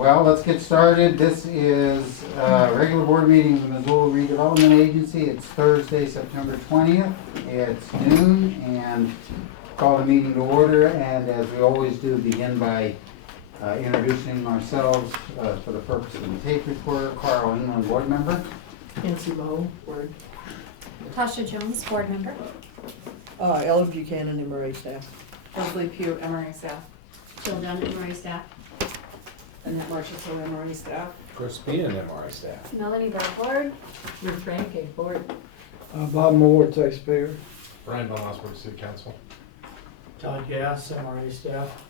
well, let's get started. This is a regular board meeting of the Missoula Redevelopment Agency. It's Thursday, September 20th. It's noon, and call the meeting to order. And as we always do, begin by introducing ourselves for the purpose of the tape recorder. Carl England, board member. Nancy Moe, board. Tasha Jones, board member. Ella Buchanan, MRA staff. Leslie Pugh, MRA staff. Jill Dunn, MRA staff. Annette Marshall, MRA staff. Chris Bean, MRI staff. Melanie Burr, board. Ruth Franke, board. Bob Moore, taxpayer. Brian Von Osborne, City Council. Todd Gass, MRA staff.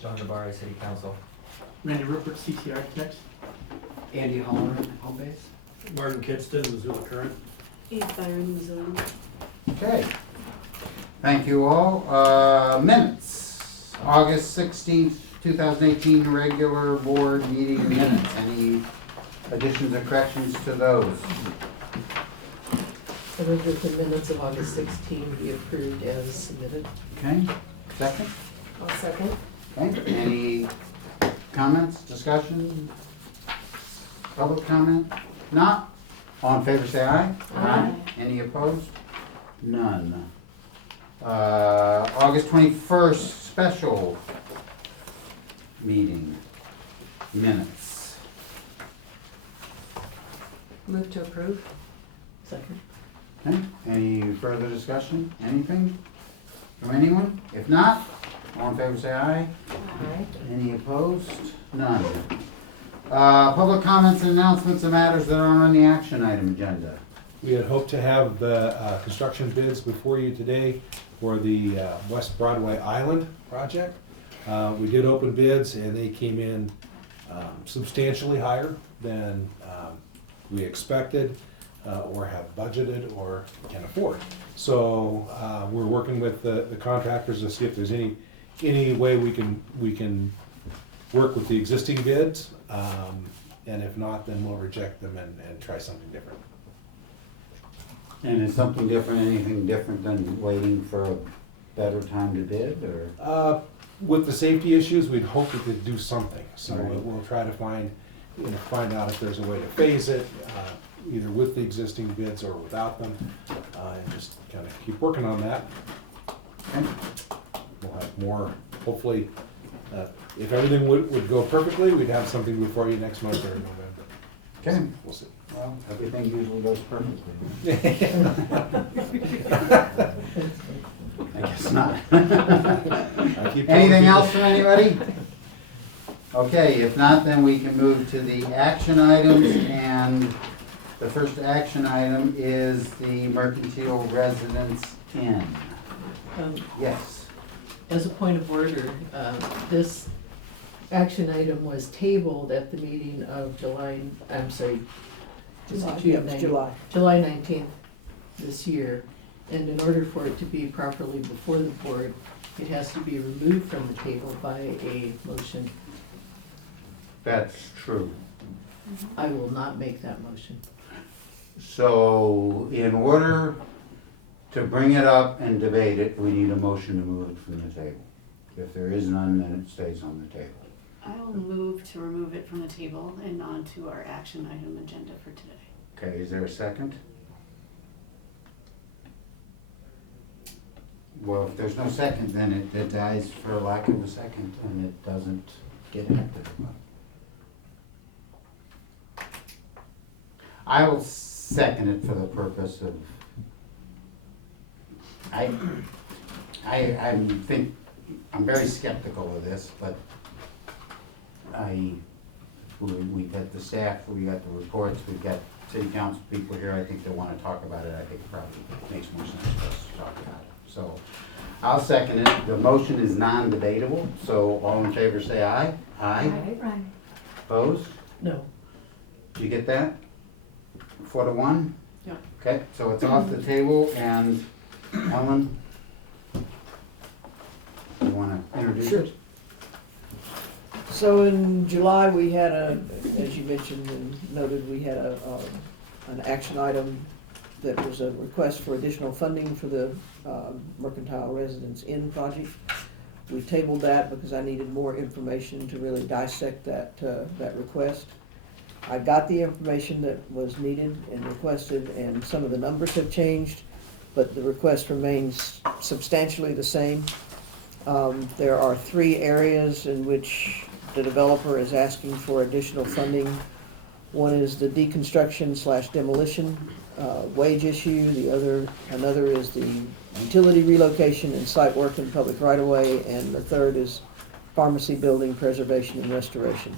John Navarre, City Council. Randy Rupert, CT Architects. Andy Holloran, Home Base. Martin Kidston, Missoula Current. Eve Byron, Missoula. Okay. Thank you all. Minutes. August 16th, 2018 regular board meeting minutes. Any additions or corrections to those? I move that the minutes of August 16 be approved as submitted. Okay. Second? I'll second. Okay. Any comments, discussion, public comment? Not? All in favor say aye. Aye. Any opposed? None. August 21st special meeting minutes. Move to approve. Second. Okay. Any further discussion? Anything from anyone? If not, all in favor say aye. Aye. Any opposed? None. Public comments and announcements of matters that aren't on the action item agenda. We had hoped to have the construction bids before you today for the West Broadway Island project. We did open bids and they came in substantially higher than we expected or have budgeted or can afford. So we're working with the contractors to see if there's any way we can work with the existing bids. And if not, then we'll reject them and try something different. And is something different, anything different than waiting for a better time to bid, or? With the safety issues, we'd hope we could do something. So Right. we'll try to find out if there's a way to phase it, either with the existing bids or without them, and just kind of keep working on that. Okay. We'll have more, hopefully, if everything would go perfectly, we'd have something before you next month or in November. Okay. We'll see. Well, everything usually goes perfectly. I guess not. Anything else from anybody? Okay, if not, then we can move to the action items, and the first action item is the Mercantile Residence Inn. Yes. As a point of order, this action item was tabled at the meeting of July 19th this year. And in order for it to be properly before the board, it has to be removed from the table by a motion. That's true. I will not make that motion. So in order to bring it up and debate it, we need a motion to move it from the table. If there is none, then it stays on the table. I will move to remove it from the table and onto our action item agenda for today. Okay, is there a second? Well, if there's no second, then it dies for lack of a second, and it doesn't get acted upon. I will second it for the purpose of, I'm very skeptical of this, but we've got the staff, we've got the reports, we've got city council people here, I think they want to talk about it. I think it probably makes more sense for us to talk about it. So I'll second it. The motion is non-debatable, so all in favor say aye. Aye. Aye. Opposed? No. Did you get that? 4-1? Yeah. Okay, so it's off the table, and Ellen, you want to introduce Sure. it? So in July, we had as you mentioned and noted, we had an action item that was a request for additional funding for the Mercantile Residence Inn project. We tabled that because I needed more information to really dissect that request. I got the information that was needed and requested, and some of the numbers have changed, but the request remains substantially the same. There are 3 areas in which the developer is asking for additional funding. One is the deconstruction/demolition wage issue. Another is the utility relocation and site work in public right-of-way, and the third is pharmacy building preservation and restoration.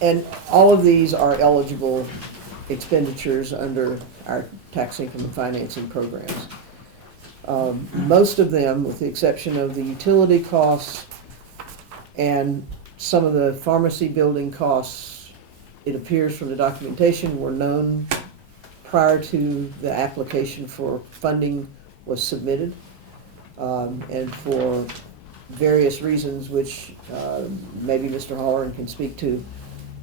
And all of these are eligible expenditures under our tax income and financing programs. Most of them, with the exception of the utility costs and some of the pharmacy building costs, it appears from the documentation, were known prior to the application for funding was submitted. And for various reasons, which maybe Mr. Holleran can speak to,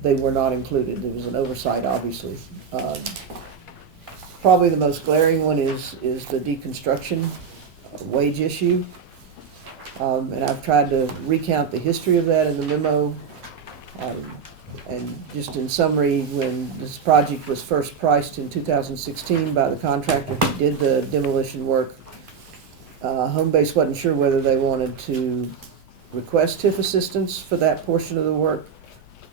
they were not included. There was an oversight, obviously. Probably the most glaring one is the deconstruction wage issue. And I've tried to recount the history of that in the memo. And just in summary, when this project was first priced in 2016 by the contractor who did the demolition work, Homebase wasn't sure whether they wanted to request TIF assistance for that portion of the work,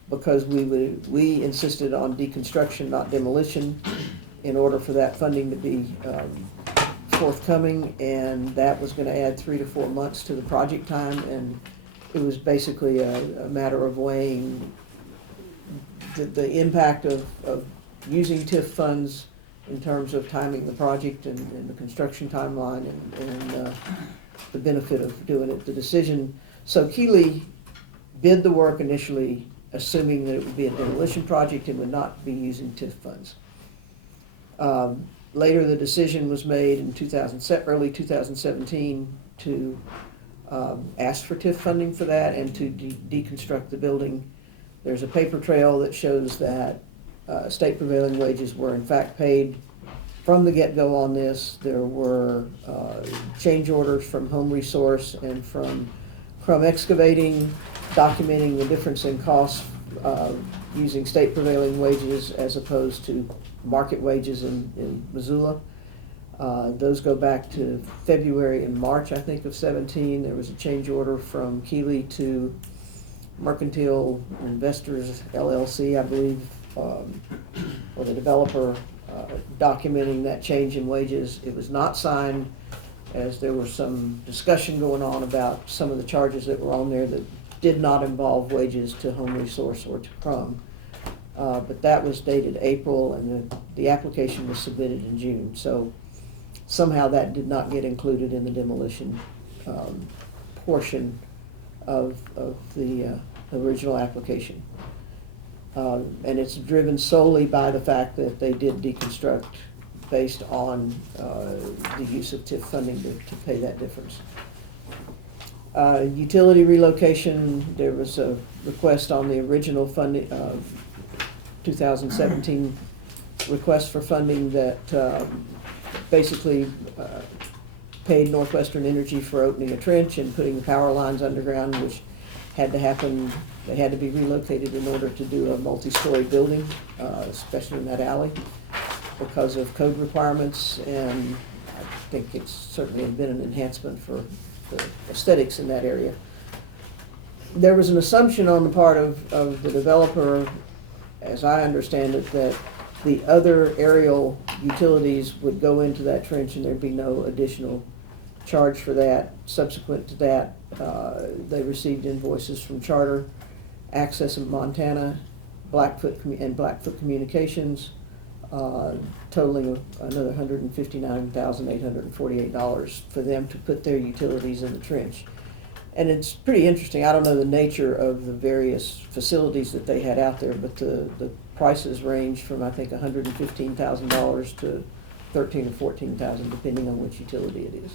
because we insisted on deconstruction, not demolition, in order for that funding to be forthcoming, and that was going to add 3 to 4 months to the project time, and it was basically a matter of weighing the impact of using TIF funds in terms of timing the project and the construction timeline and the benefit of doing it. The decision, so Keeley bid the work initially assuming that it would be a demolition project and would not be using TIF funds. Later, the decision was made in early 2017 to ask for TIF funding for that and to deconstruct the building. There's a paper trail that shows that state prevailing wages were in fact paid from the get-go on this. There were change orders from Home Resource and from Crum Excavating documenting the difference in costs using state prevailing wages as opposed to market wages in Missoula. Those go back to February and March, I think, of 17. There was a change order from Keeley to Mercantile Investors LLC, I believe, or the developer, documenting that change in wages. It was not signed, as there was some discussion going on about some of the charges that were on there that did not involve wages to Home Resource or to Crum. But that was dated April, and the application was submitted in June. So somehow that did not get included in the demolition portion of the original application. And it's driven solely by the fact that they did deconstruct based on the use of TIF funding to pay that difference. Utility relocation, there was a request on the original funding, 2017 request for funding that basically paid Northwestern Energy for opening a trench and putting the power lines underground, which had to happen. They had to be relocated in order to do a multi-story building, especially in that alley, because of code requirements, and I think it's certainly been an enhancement for the aesthetics in that area. There was an assumption on the part of the developer, as I understand it, that the other aerial utilities would go into that trench and there'd be no additional charge for that. Subsequent to that, they received invoices from Charter, Access in Montana, Blackfoot Communications, totaling another $159,848 for them to put their utilities in the trench. And it's pretty interesting. I don't know the nature of the various facilities that they had out there, but the prices range from, I think, $115,000 to $13,000 or $14,000, depending on which utility it is.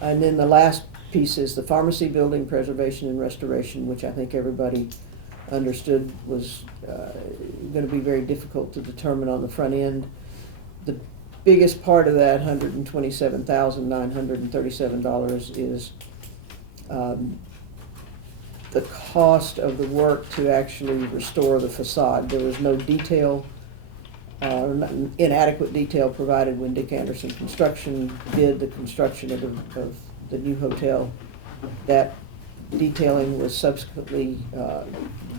And then the last piece is the pharmacy building preservation and restoration, which I think everybody understood was going to be very difficult to determine on the front end. The biggest part of that $127,937 is the cost of the work to actually restore the facade. There was no detail, inadequate detail provided when Dick Anderson Construction did the construction of the new hotel. That detailing was subsequently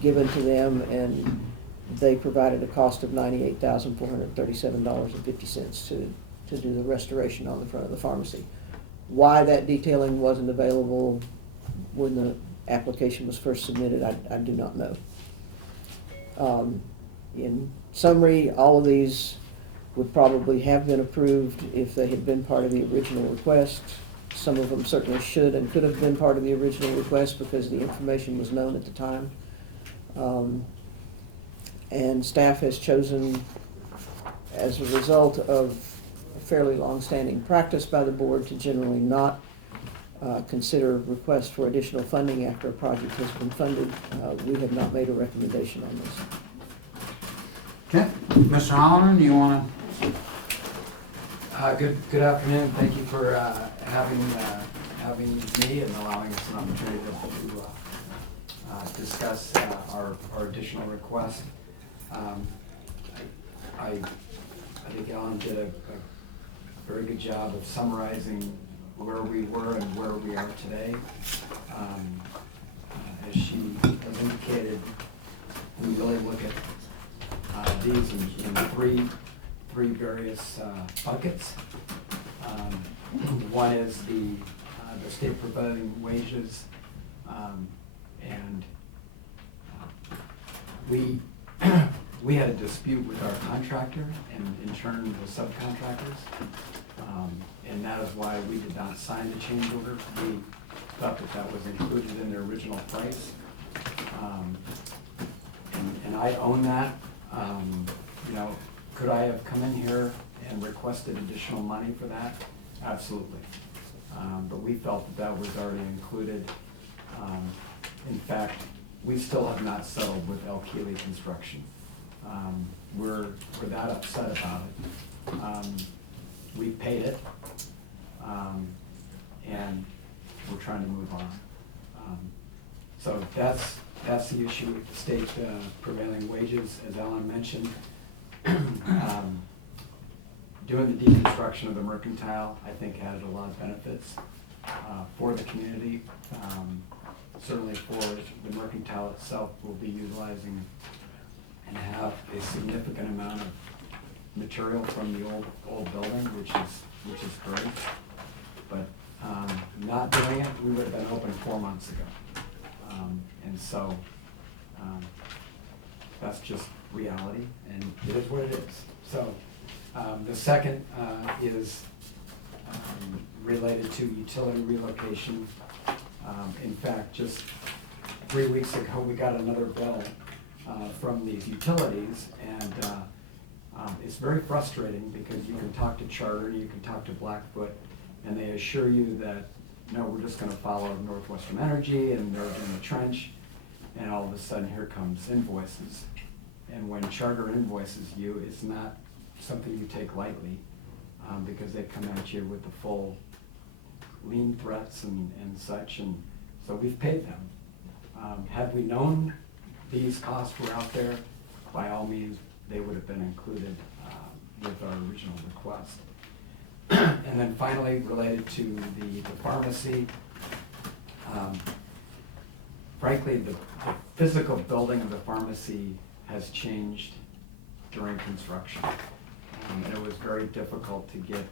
given to them, and they provided a cost of $98,437.50 to do the restoration on the front of the pharmacy. Why that detailing wasn't available when the application was first submitted, I do not know. In summary, all of these would probably have been approved if they had been part of the original request. Some of them certainly should and could have been part of the original request because the information was known at the time. And staff has chosen, as a result of a fairly long-standing practice by the board, to generally not consider requests for additional funding after a project has been funded. We have not made a recommendation on this. Okay, Mr. Holloran, do you want to? Good afternoon. Thank you for having me and allowing us an opportunity to discuss our additional request. I think Ellen did a very good job of summarizing where we were and where we are today. As she has indicated, we really look at these in three various buckets. One is the state prevailing wages, and we had a dispute with our contractor and in turn the subcontractors, and that is why we did not sign the change order. We thought that was included in their original price, and I own that. You know, could I have come in here and requested additional money for that? Absolutely. But we felt that was already included. In fact, we still have not settled with El Keeley Construction. We're that upset about it. We paid it, and we're trying to move on. So that's the issue with the state prevailing wages, as Ellen mentioned. Doing the deconstruction of the mercantile, I think, added a lot of benefits for the community. Certainly for the mercantile itself, we'll be utilizing and have a significant amount of material from the old building, which is great. But not doing it, we would have been open 4 months ago. And so that's just reality, and it is what it is. So the second is related to utility relocation. In fact, just 3 weeks ago, we got another bill from these utilities, and it's very frustrating because you can talk to Charter, you can talk to Blackfoot, and they assure you that, no, we're just gonna follow Northwestern Energy and they're doing the trench, and all of a sudden here comes invoices. And when Charter invoices you, it's not something you take lightly, because they come at you with the full lien threats and such, and so we've paid them. Had we known these costs were out there, by all means, they would have been included with our original request. And then finally, related to the pharmacy, frankly, the physical building of the pharmacy has changed during construction. And it was very difficult to get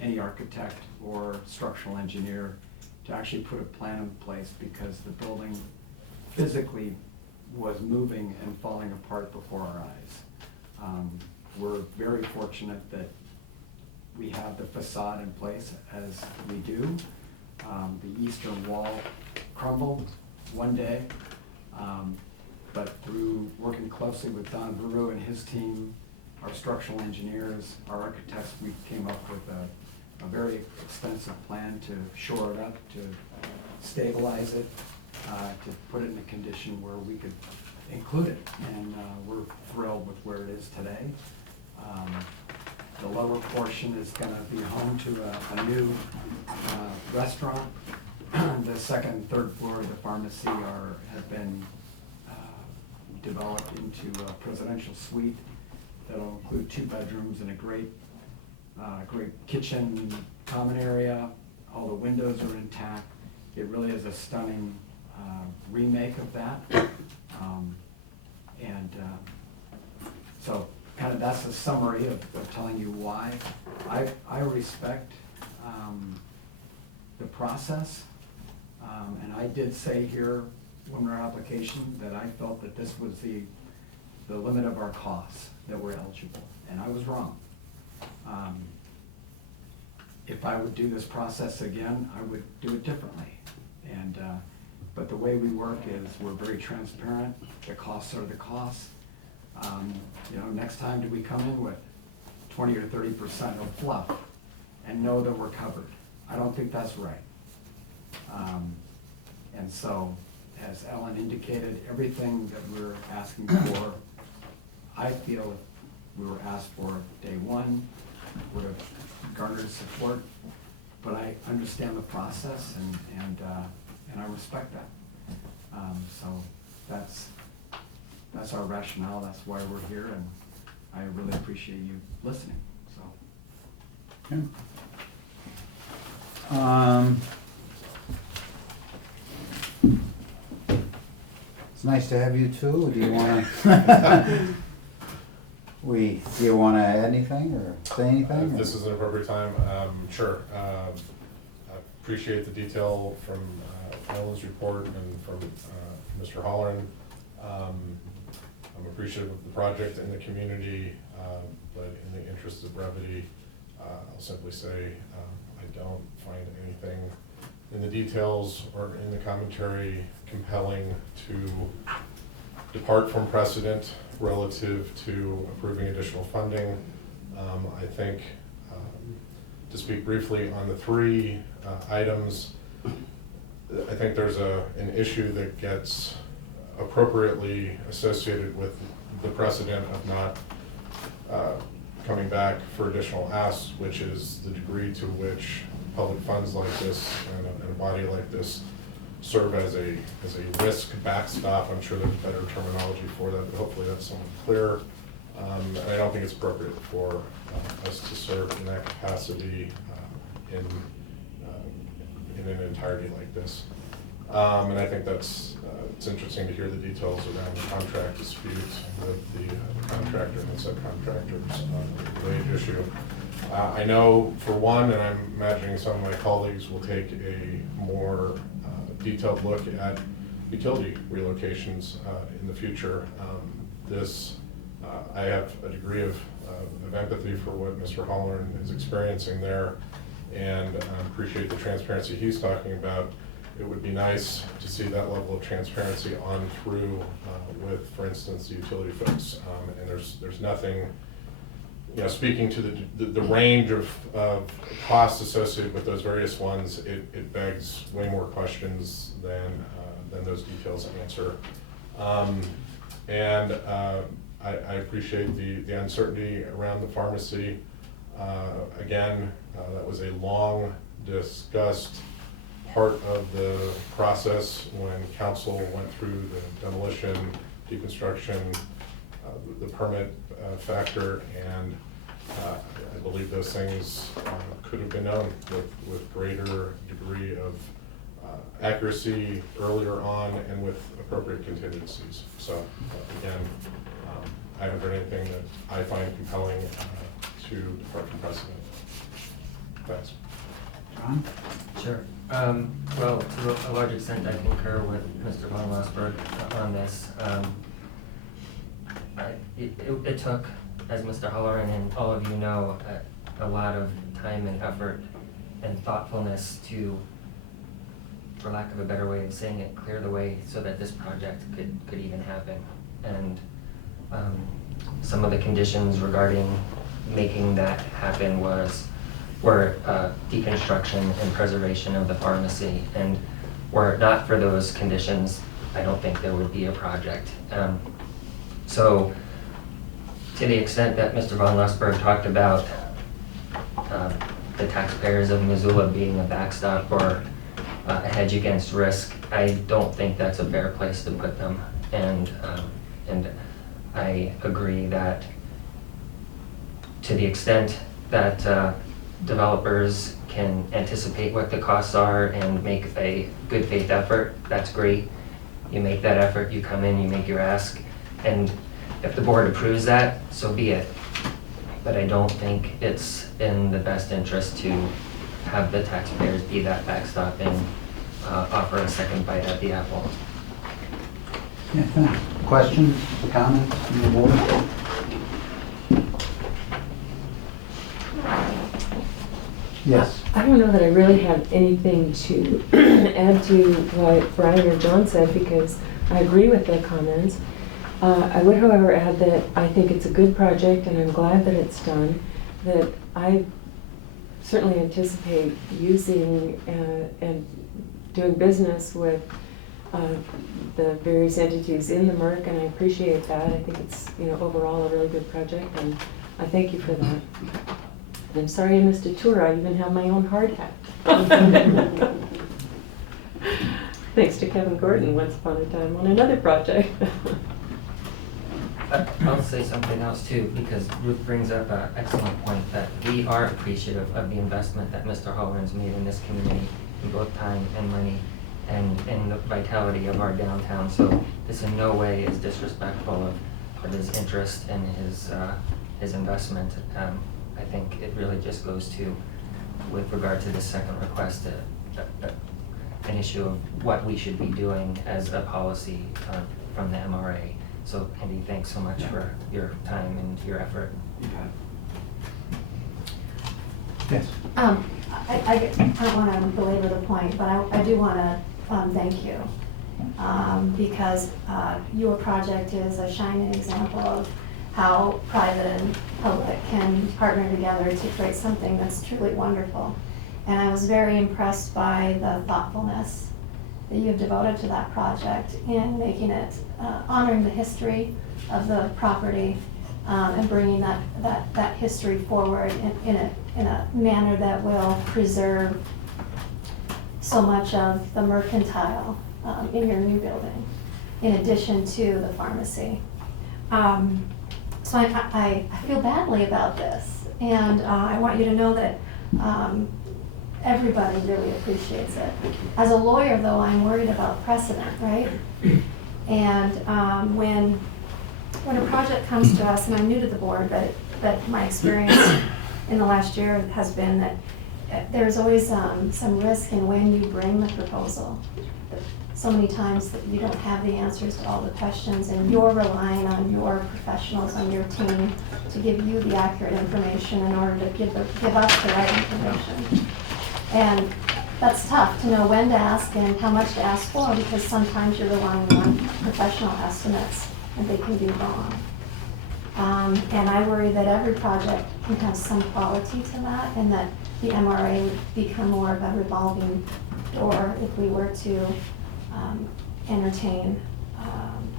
any architect or structural engineer to actually put a plan in place because the building physically was moving and falling apart before our eyes. We're very fortunate that we have the facade in place as we do. The eastern wall crumbled one day, but through working closely with Don Veru and his team, our structural engineers, our architects, we came up with a very extensive plan to shore it up, to stabilize it, to put it in a condition where we could include it. And we're thrilled with where it is today. The lower portion is gonna be home to a new restaurant. The second and third floor of the pharmacy have been developed into a presidential suite that'll include 2 bedrooms and a great kitchen, common area. All the windows are intact. It really is a stunning remake of that. So kind of that's a summary of telling you why. I respect the process. And I did say here on our application that I felt that this was the limit of our costs that were eligible, and I was wrong. If I would do this process again, I would do it differently. But the way we work is we're very transparent. The costs are the costs. Next time do we come in with 20 or 30% of fluff and know that we're covered? I don't think that's right. And so, as Ellen indicated, everything that we're asking for, I feel if we were asked for day one, would have garnered support. But I understand the process and I respect that. So that's our rationale. That's why we're here, and I really appreciate you listening. So. Okay. It's nice to have you too. Do you wanna, do you wanna add anything or say anything? If this is an appropriate time, sure. I appreciate the detail from Ellen's report and from Mr. Holleran. I'm appreciative of the project and the community, but in the interest of brevity, I'll simply say I don't find anything in the details or in the commentary compelling to depart from precedent relative to approving additional funding. I think, to speak briefly on the 3 items, I think there's an issue that gets appropriately associated with the precedent of not coming back for additional asks, which is the degree to which public funds like this and a body like this serve as a risk backstop. I'm sure there's better terminology for that, but hopefully that's somewhat clearer. And I don't think it's appropriate for us to serve in that capacity in an entirety like this. And I think that's it's interesting to hear the details around the contract dispute with the contractor and the subcontractors wage issue. I know for one, and I'm imagining some of my colleagues will take a more detailed look at utility relocations in the future. I have a degree of empathy for what Mr. Holleran is experiencing there, and appreciate the transparency he's talking about. It would be nice to see that level of transparency on through with, for instance, the utility folks. And there's nothing, speaking to the range of costs associated with those various ones, it begs way more questions than those details answer. I appreciate the uncertainty around the pharmacy. Again, that was a long discussed part of the process when council went through the demolition, deconstruction, the permit factor, and I believe those things could have been known with greater degree of accuracy earlier on and with appropriate contingencies. So again, I haven't heard anything that I find compelling to depart from precedent. Thanks. John? Sure. Well, to a large extent, I concur with Mr. von Lossberg on this. It took, as Mr. Holleran and all of you know, a lot of time and effort and thoughtfulness to, for lack of a better way of saying it, clear the way so that this project could even happen. And some of the conditions regarding making that happen were deconstruction and preservation of the pharmacy. And were it not for those conditions, I don't think there would be a project. So to the extent that Mr. von Lossberg talked about the taxpayers of Missoula being a backstop or a hedge against risk, I don't think that's a fair place to put them. And I agree that to the extent that developers can anticipate what the costs are and make a good faith effort, that's great. You make that effort, you come in, you make your ask, and if the board approves that, so be it. But I don't think it's in the best interest to have the taxpayers be that backstop and offer a second bite at the apple. Yeah, questions, comments from the board? Yes. I don't know that I really have anything to add to what Brian or John said, because I agree with their comments. I would, however, add that I think it's a good project and I'm glad that it's done, that I certainly anticipate using and doing business with the various entities in the MRC, and I appreciate that. I think it's, overall a really good project, and I thank you for that. And I'm sorry I missed a tour. I even have my own hard hat. Thanks to Kevin Gordon once upon a time on another project. I'll say something else too, because Ruth brings up an excellent point that we are appreciative of the investment that Mr. Holleran's made in this community, in both time and money, and in the vitality of our downtown. So this in no way is disrespectful of his interest and his investment. I think it really just goes to, with regard to the second request, an issue of what we should be doing as a policy from the MRA. So Andy, thanks so much for your time and your effort. Yes. I don't want to belabor the point, but I do want to thank you, because your project is a shining example of how private and public can partner together to create something that's truly wonderful. And I was very impressed by the thoughtfulness that you have devoted to that project in making it, honoring the history of the property, and bringing that history forward in a manner that will preserve so much of the mercantile in your new building, in addition to the pharmacy. So I feel badly about this, and I want you to know that everybody really appreciates it. As a lawyer, though, I'm worried about precedent, right? And when a project comes to us, and I'm new to the board, but my experience in the last year has been that there's always some risk in when you bring the proposal. So many times that you don't have the answers to all the questions, and you're relying on your professionals on your team to give you the accurate information in order to give us the right information. And that's tough to know when to ask and how much to ask for, because sometimes you're relying on professional estimates and they can be wrong. And I worry that every project can have some quality to that, and that the MRA would become more of a revolving door if we were to entertain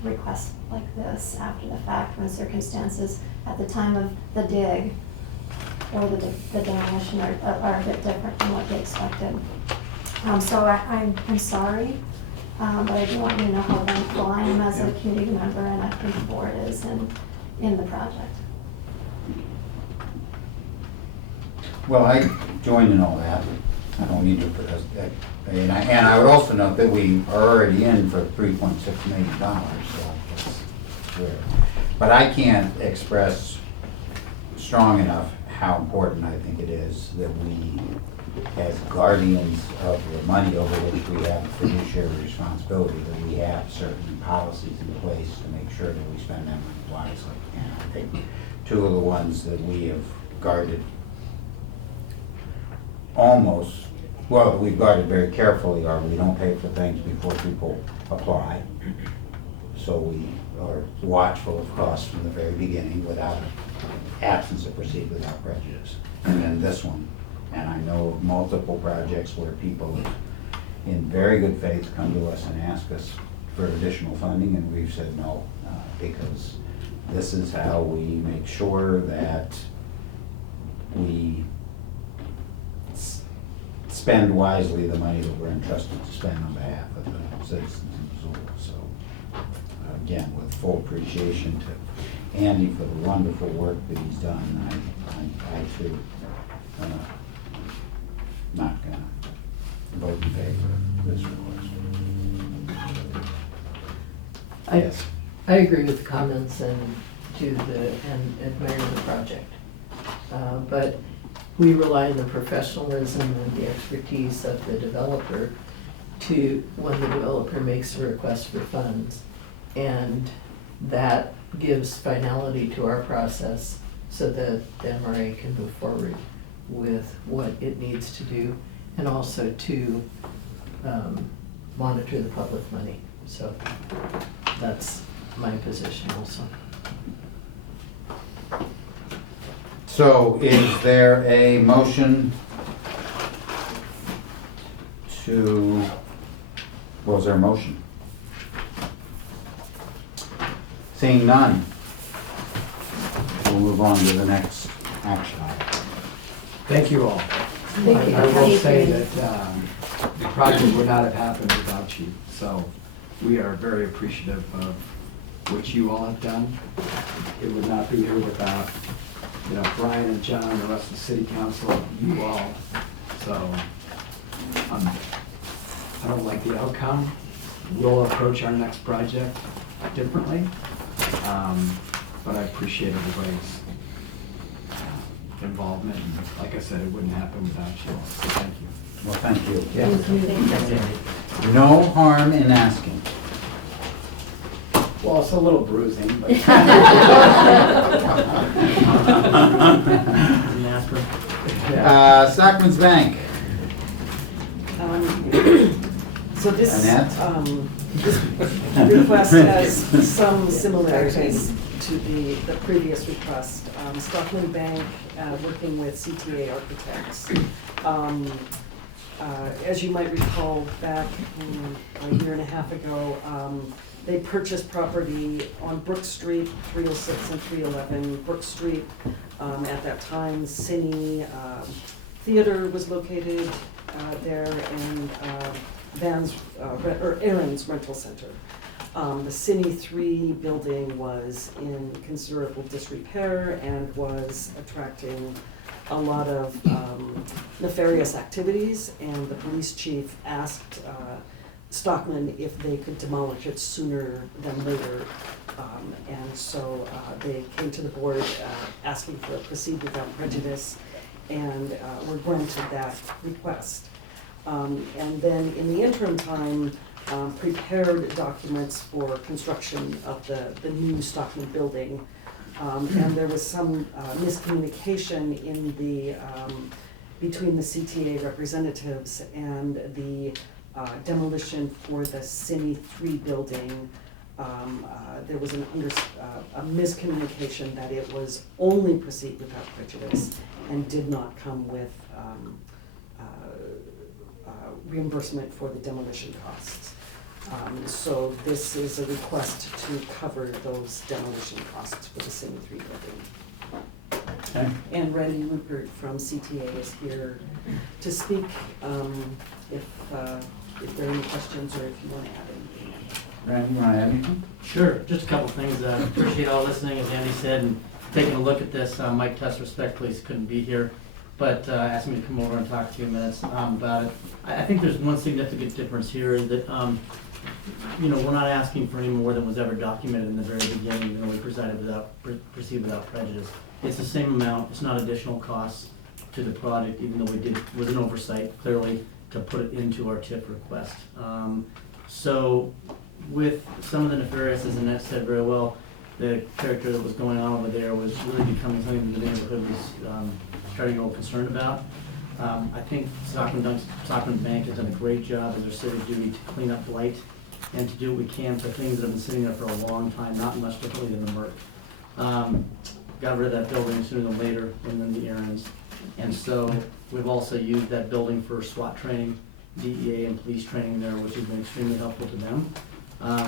requests like this after the fact, when circumstances at the time of the dig or the demolition are a bit different from what they expected. So I'm sorry, but I do want you to know how thankful I am as a community member, and I think the board is in the project. Well, I joined in all that. I don't need to, and I would also note that we are already in for $3.6 million, so it's weird. But I can't express strong enough how important I think it is that we, as guardians of the money over which we have a fiduciary responsibility, that we have certain policies in place to make sure that we spend that money wisely. And I think two of the ones that we have guarded we've guarded very carefully are we don't pay for things before people apply. So we are watchful of costs from the very beginning without absence of proceed without prejudice. And then this one, and I know of multiple projects where people have, in very good faith, come to us and ask us for additional funding, and we've said no, because this is how we make sure that we spend wisely the money that we're entrusted to spend on behalf of the citizens of Missoula. So, again, with full appreciation to Andy for the wonderful work that he's done, I too, not gonna vote in favor of this request. Yes. I agree with the comments and admire the project. But we rely on the professionalism and the expertise of the developer when the developer makes a request for funds. And that gives finality to our process so that the MRA can move forward with what it needs to do, and also to monitor the public money. So that's my position also. So is there a motion to, was there a motion? Seeing none, we'll move on to the next action item. Thank you all. Thank you. I will Thank say you. that the project would not have happened without you. So we are very appreciative of what you all have done. It would not be here without, Brian and John and the rest of the city council, you all. So I don't like the outcome. We'll approach our next project differently. But I appreciate everybody's involvement. And like I said, it wouldn't happen without you all. So thank you. Well, thank you. Thank you. No harm in asking. Well, it's a little bruising, but. Stockman's Bank. So this, Annette? this request has some similarities to the previous request. Stockman Bank, working with CTA Architects. As you might recall, back a year and a half ago, they purchased property on Brook Street, 306 and 311 Brook Street. At that time, Cine Theater was located there, and Aaron's Rental Center. The Cine 3 building was in considerable disrepair and was attracting a lot of nefarious activities, and the police chief asked Stockman if they could demolish it sooner than later. And so they came to the board asking for a proceed without prejudice, and were granted that request. And then in the interim time, prepared documents for construction of the new Stockman building. And there was some miscommunication in between the CTA representatives and the demolition for the Cine 3 building. There was a miscommunication that it was only proceed without prejudice and did not come with reimbursement for the demolition costs. So this is a request to cover those demolition costs for the Cine 3 building. Okay. And Randy Rupert from CTA is here to speak if there are any questions or if you want to add anything. Randy, you want to add anything? Sure, just a couple things. Appreciate all listening, as Andy said, and taking a look at this. Mike Tess respectfully couldn't be here, but asked me to come over and talk a few minutes about it. I think there's one significant difference here is that, we're not asking for any more than was ever documented in the very beginning when we proceed without prejudice. It's the same amount. It's not additional costs to the project, even though it was an oversight, clearly, to put it into our TIF request. So with some of the nefarious, as Annette said very well, the character that was going on over there was really becoming something that the neighborhood was starting to get concerned about. I think Stockman Bank has done a great job as their civic duty to clean up blight and to do what we can for things that have been sitting there for a long time, not much differently than the Merck. Got rid of that building sooner than later, and then the errands. And so we've also used that building for SWAT training, DEA and police training there, which has been extremely helpful to them.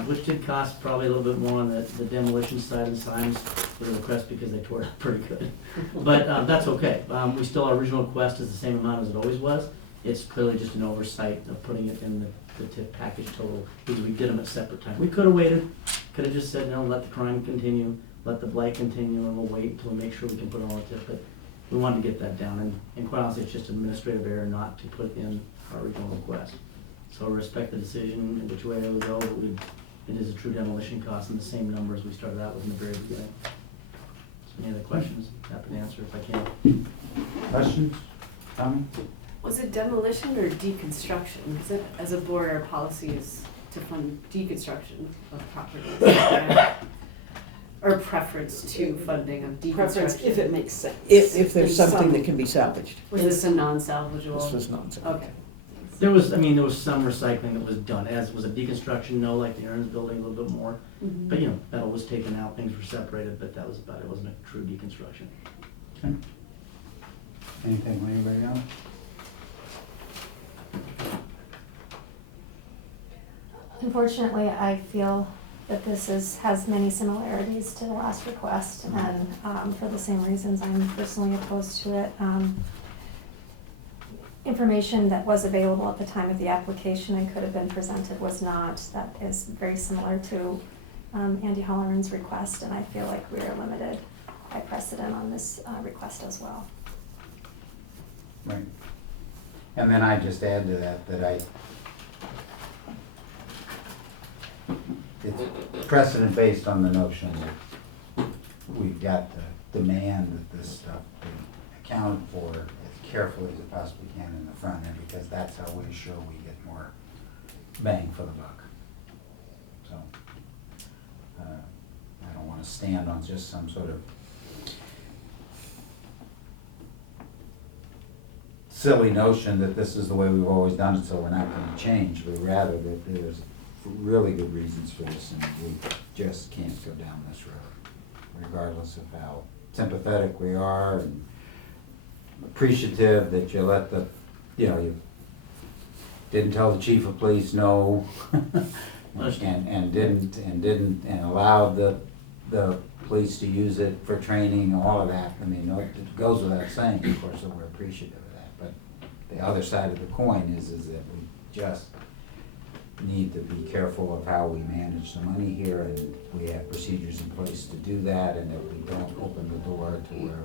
Which did cost probably a little bit more on the demolition side of the signs for the request because they tore it up pretty good. But that's okay. Our original request is the same amount as it always was. It's clearly just an oversight of putting it in the TIF package total, because we did them at separate times. We could have waited, could have just said, no, let the crime continue, let the blight continue, and we'll wait until we make sure we can put it on the TIF, but we wanted to get that down, and quite honestly, it's just administrative error not to put in our original request. So I respect the decision in which way it would go, but it is a true demolition cost and the same numbers we started out with in the very beginning. So any other questions? Happy to answer if I can. Questions, comments? Was it demolition or deconstruction? Because as a board, our policy is to fund deconstruction of properties. Or preference to funding of deconstruction. Preference if it makes sense. If there's In something some- that can be salvaged. Was this a non-salvageable? This was nonsense. Okay. There was some recycling that was done, as was a deconstruction, no, like the Aaron's building, a little bit more. Mhm. But, metal was taken out, things were separated, but that was about it. It wasn't a true deconstruction. Okay. Anything from anybody else? Unfortunately, I feel that this has many similarities to the last request, and for the same reasons, I'm personally opposed to it. Information that was available at the time of the application and could have been presented was not. That is very similar to Andy Holleran's request, and I feel like we are limited by precedent on this request as well. Right. And then I just add to that it's precedent based on the notion that we've got to demand that this stuff be accounted for as carefully as it possibly can in the front end, because that's how we ensure we get more bang for the buck. So, I don't want to stand on just some sort of silly notion that this is the way we've always done it, so we're not going to change, but rather that there's really good reasons for this, and we just can't go down this road, regardless of how sympathetic we are and appreciative that you let you didn't tell the chief of police no, and didn't allow the police to use it for training, all of that. I mean, it goes without saying, of course, that we're appreciative of that, but the other side of the coin is that we just need to be careful of how we manage the money here, and we have procedures in place to do that, and that we don't open the door to where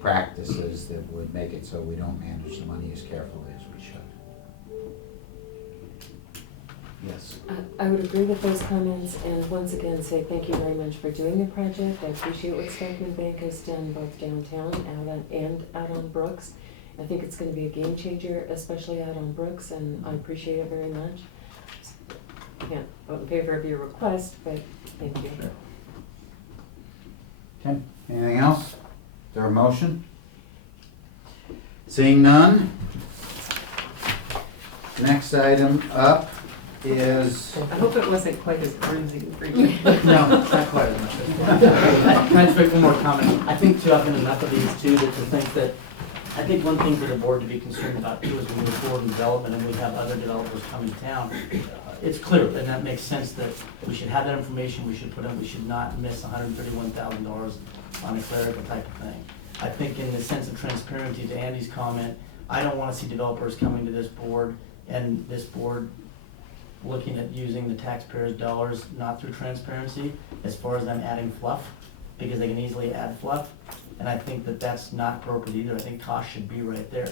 practices that would make it so we don't manage the money as carefully as we should. Yes. I would agree with those comments, and once again say thank you very much for doing the project. I appreciate what Stockman Bank has done both downtown and out on Brooks. I think it's going to be a game changer, especially out on Brooks, and I appreciate it very much. Can't vote in favor of your request, but thank you. Okay, anything else? Is there a motion? Seeing none. Next item up is, I hope it wasn't quite as bruising for you. No, not quite as much. Can I just make one more comment? I think too, I've been enough of these too, to think that, I think one thing for the board to be concerned about too is we move forward in development and we have other developers coming to town. It's clear, and that makes sense, that we should have that information, we should put in, we should not miss $131,000 on a clerical type of thing. I think in the sense of transparency, to Andy's comment, I don't want to see developers coming to this board and this board looking at using the taxpayers' dollars not through transparency, as far as them adding fluff, because they can easily add fluff. And I think that that's not appropriate either. I think cost should be right there.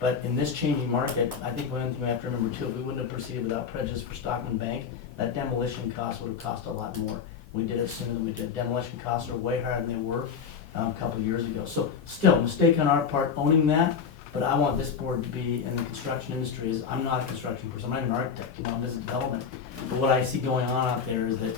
But in this changing market, I think one thing we have to remember too, if we wouldn't have proceeded without prejudice for Stockman Bank, that demolition cost would have cost a lot more. We did it sooner than we did. Demolition costs are way higher than they were a couple of years ago. So still, mistake on our part owning that, but I want this board to be in the construction industry. I'm not a construction person, I'm not an architect, I'm business development. But what I see going on out there is that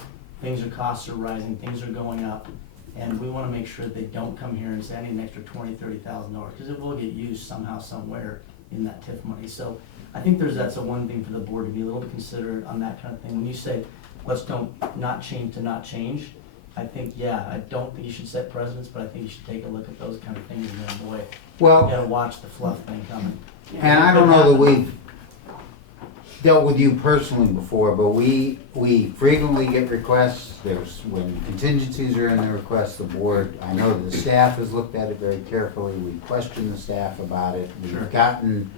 costs are rising, things are going up. And we want to make sure that they don't come here and say, I need an extra $20,000, $30,000, because it will get used somehow, somewhere in that TIF money. So I think that's a one thing for the board to be a little considerate on that kind of thing. When you say, let's don't not change to not change, I think, I don't think you should set precedents, but I think you should take a look at those kind of things and then, boy, you gotta watch the fluff thing coming. and I don't know that we've dealt with you personally before, but we frequently get requests. When contingencies are in the request, the board, I know that the staff has looked at it very carefully. We questioned the staff about it. Sure. We've gotten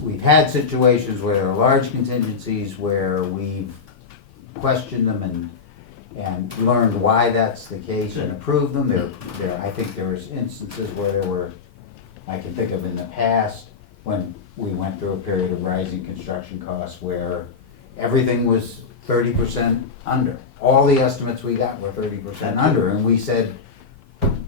we've had situations where there are large contingencies where we've questioned them and learned why that's the case and approved them. I think there's instances where there were, I can think of in the past, when we went through a period of rising construction costs where everything was 30% under. All the estimates we got were 30% under, and we said,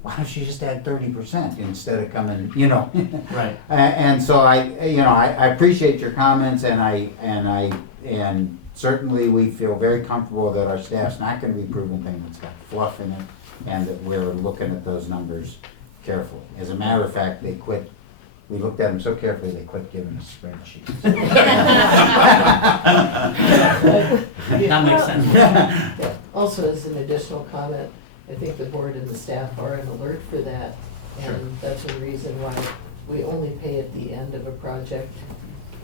why don't you just add 30% instead of coming, you know? Right. And so I appreciate your comments, and certainly we feel very comfortable that our staff's not gonna be approving things that's got fluff in it, and that we're looking at those numbers carefully. As a matter of fact, we looked at them so carefully, they quit giving us spreadsheets. That makes sense. Yeah. Also, as an additional comment, I think the board and the staff are on alert for that. And that's the reason why we only pay at the end of a project.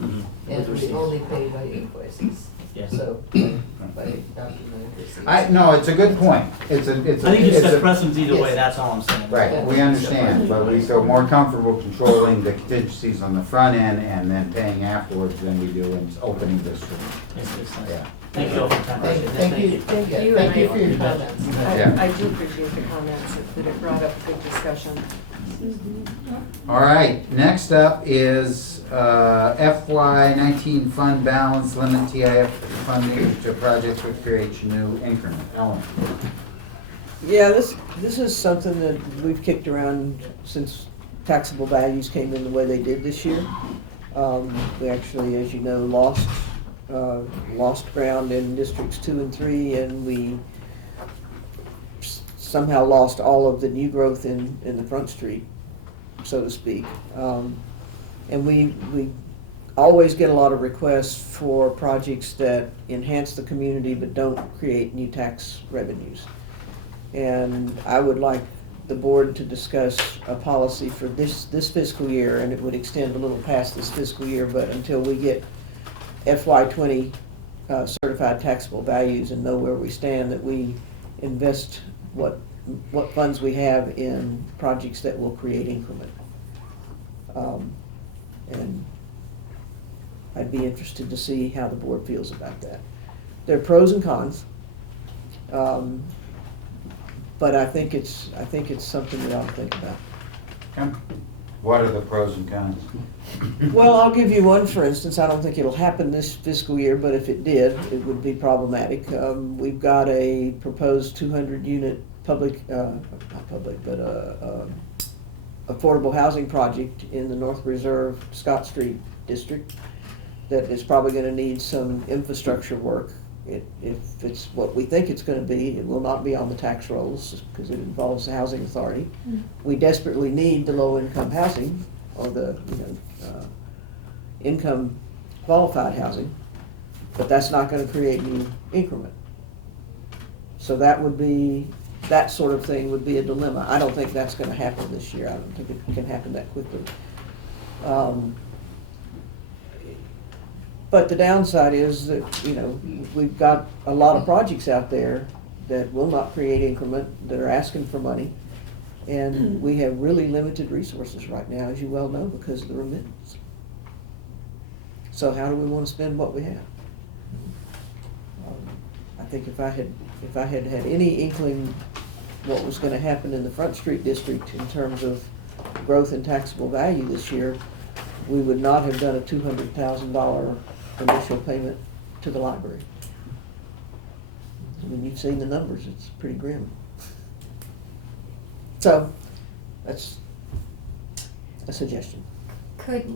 Mhm. And With we receipts. only pay by invoices. Yes. So, by documented receipts. No, it's a good point. It's a. I think you set precedents either way, Yes. that's all I'm saying. Right, we understand, but we feel more comfortable controlling the contingencies on the front end and then paying afterwards than we do in opening this room. Yes, makes sense. Yeah. Thank you all for your time. Thank you. Thank Yeah, you, Thank you and for your You bet. comments. You bet. Yeah. I do appreciate the comments, that it brought up good discussion. All right, next up is FY19 fund balance, limit TIF funding to projects which creates new increment. Ellen? Yeah, this is something that we've kicked around since taxable values came in the way they did this year. We actually, as you know, lost ground in districts 2 and 3, and we somehow lost all of the new growth in the Front Street, so to speak. And we always get a lot of requests for projects that enhance the community but don't create new tax revenues. And I would like the board to discuss a policy for this fiscal year, and it would extend a little past this fiscal year, but until we get FY20 certified taxable values and know where we stand, that we invest what funds we have in projects that will create increment. And I'd be interested to see how the board feels about that. There are pros and cons, but I think it's something we ought to think about. Okay. What are the pros and cons? Well, I'll give you one, for instance. I don't think it'll happen this fiscal year, but if it did, it would be problematic. We've got a proposed 200-unit affordable housing project in the North Reserve Scott Street district that is probably going to need some infrastructure work. If it's what we think it's going to be, it will not be on the tax rolls because it involves the housing authority. We desperately need the low-income housing, or the income qualified housing, but that's not going to create new increment. So that sort of thing would be a dilemma. I don't think that's going to happen this year. I don't think it can happen that quickly. But the downside is that, we've got a lot of projects out there that will not create increment, that are asking for money. And we have really limited resources right now, as you well know, because of the remittance. So how do we want to spend what we have? I think if I had any inkling what was going to happen in the Front Street district in terms of growth in taxable value this year, we would not have done a $200,000 initial payment to the library. I mean, you've seen the numbers, it's pretty grim. So, that's a suggestion. Let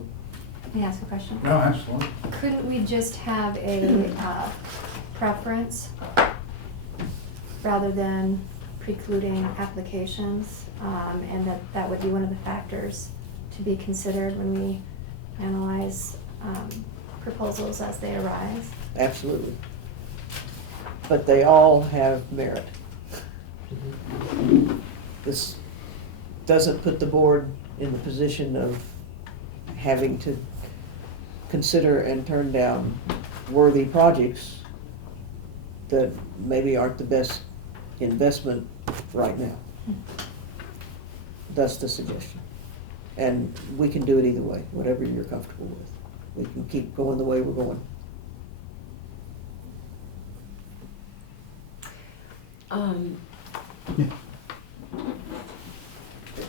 me ask a question? No, absolutely. Couldn't we just have a preference rather than precluding applications? And that would be one of the factors to be considered when we analyze proposals as they arise? Absolutely. But they all have merit. This doesn't put the board in the position of having to consider and turn down worthy projects that maybe aren't the best investment right now. That's the suggestion. And we can do it either way, whatever you're comfortable with. we can keep going the way we're going.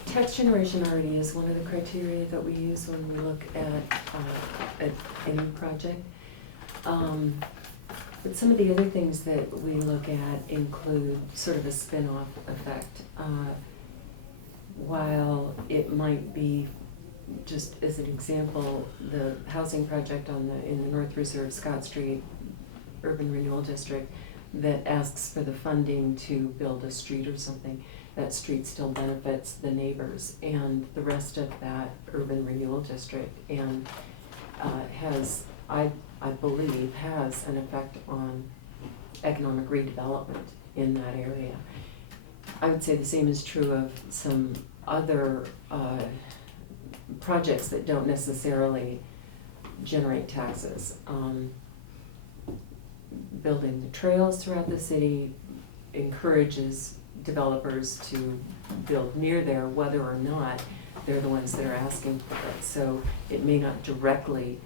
Tax generation already is one of the criteria that we use when we look at any project. But some of the other things that we look at include sort of a spin-off effect. While it might be, just as an example, the housing project in the North Reserve Scott Street Urban Renewal District that asks for the funding to build a street or something, that street still benefits the neighbors and the rest of that urban renewal district, and has, I believe, has an effect on economic redevelopment in that area. I would say the same is true of some other projects that don't necessarily generate taxes. Building the trails throughout the city encourages developers to build near there, whether or not they're the ones that are asking for it. So it may not directly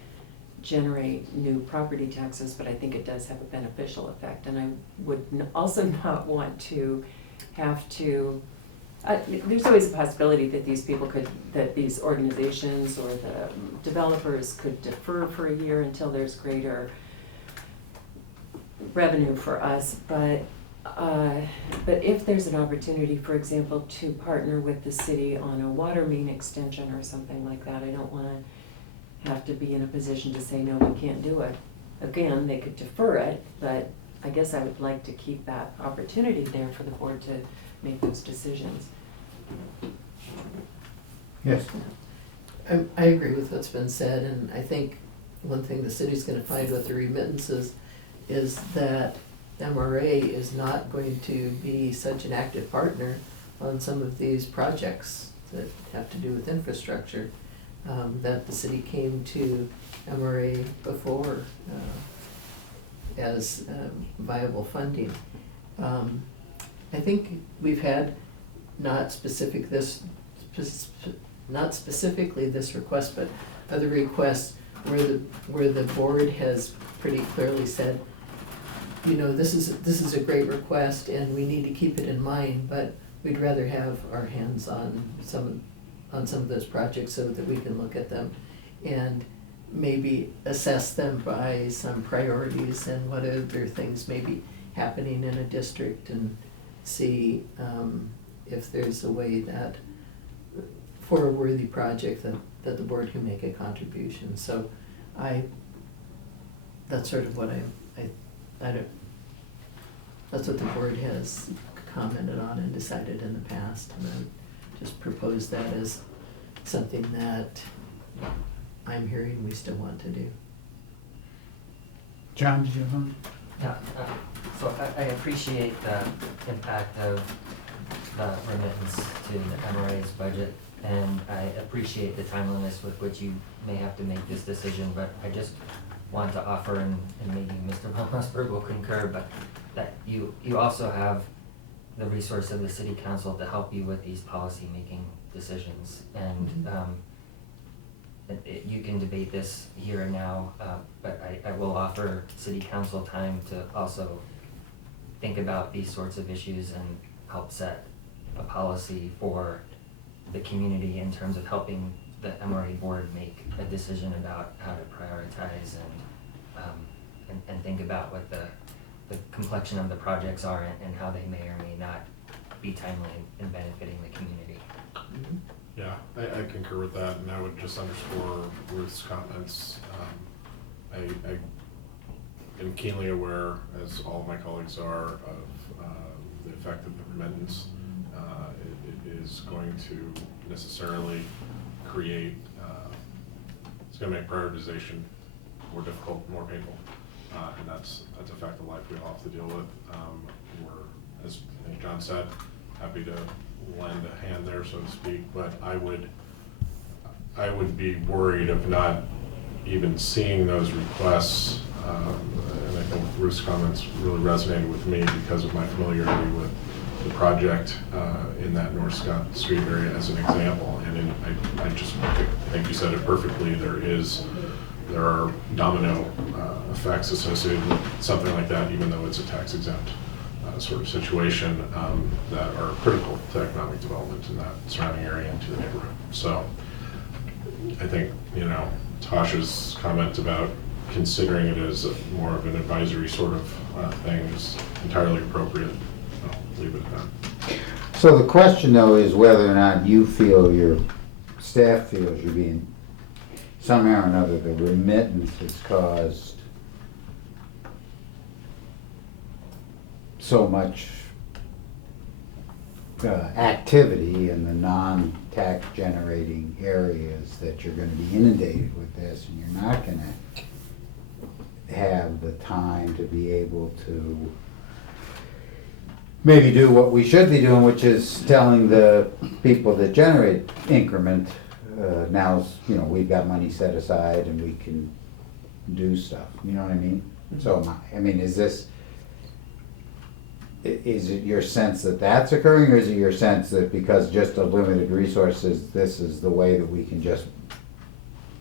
generate new property taxes, but I think it does have a beneficial effect. And I would also not want to have to, there's always a possibility that these people could, that these organizations or the developers could defer for a year until there's greater revenue for us, but if there's an opportunity, for example, to partner with the city on a water main extension or something like that, I don't wanna have to be in a position to say, no, we can't do it. Again, they could defer it, but I guess I would like to keep that opportunity there for the board to make those decisions. Yes. I agree with what's been said, and I think one thing the city's gonna find with the remittances is that MRA is not going to be such an active partner on some of these projects that have to do with infrastructure, that the city came to MRA before as viable funding. I think we've had not specifically this request, but other requests where the board has pretty clearly said, you know, this is a great request and we need to keep it in mind, but we'd rather have our hands on some of those projects so that we can look at them and maybe assess them by some priorities and what other things may be happening in a district, and see if there's a way that for a worthy project that the board can make a contribution. So that's sort of what that's what the board has commented on and decided in the past, and I just propose that as something that I'm hearing we still want to do. John, did you have one? Yeah, so I appreciate the impact of the remittance to the MRA's budget, and I appreciate the timeliness with which you may have to make this decision, but I just want to offer, and maybe Mr. Mossberg will concur, but that you also have the resource of the city council to help you with these policy-making decisions. And you can debate this here and now, but I will offer city council time to also think about these sorts of issues and help set a policy for the community in terms of helping the MRA board make a decision about how to prioritize and think about what the complexion of the projects are and how they may or may not be timely in benefiting the community. Mm-hmm. Yeah, I concur with that, and I would just underscore Ruth's comments. I am keenly aware, as all of my colleagues are, of the effect of the remittance. It is going to necessarily create, it's going to make prioritization more difficult, more painful, and that's a fact of life we all have to deal with. We're, as I think John said, happy to lend a hand there, so to speak, but I would be worried of not even seeing those requests, and I think Ruth's comments really resonated with me because of my familiarity with the project in that North Scott Street area as an example. And I just think you said it perfectly. There is there are domino effects associated with something like that, even though it's a tax exempt sort of situation, that are critical to economic development in that surrounding area and to the neighborhood. So I think, Tasha's comment about considering it as more of an advisory sort of thing is entirely appropriate. I'll leave it at that. So the question though is whether or not you feel, your staff feels you're being, somehow or another, the remittance has caused so much activity in the non-tax generating areas that you're gonna be inundated with this, and you're not gonna have the time to be able to maybe do what we should be doing, which is telling the people that generate increment, now's, we've got money set aside and we can do stuff, you know what I mean? So, is it your sense that that's occurring, or is it your sense that because just of limited resources, this is the way that we can just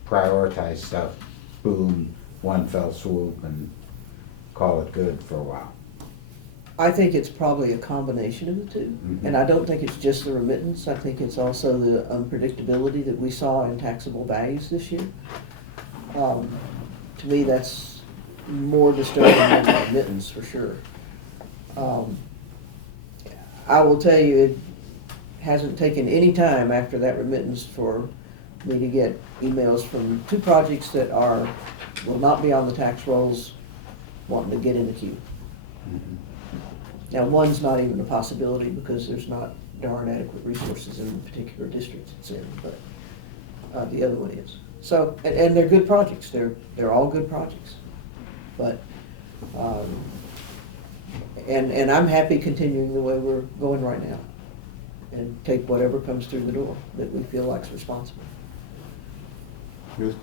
prioritize stuff, boom, one fell swoop, and call it good for a while? I think it's probably a combination of the two. And I don't think it's just the remittance. I think it's also the unpredictability that we saw in taxable values this year. To me, that's more disturbing than the remittance, for sure. I will tell you, it hasn't taken any time after that remittance for me to get emails from 2 projects that will not be on the tax rolls wanting to get in the queue. Now, one's not even a possibility because there's not darn adequate resources in the particular districts it's in, but the other one is. So, and they're good projects. They're all good projects. But, and I'm happy continuing the way we're going right now and take whatever comes through the door that we feel like's responsible. We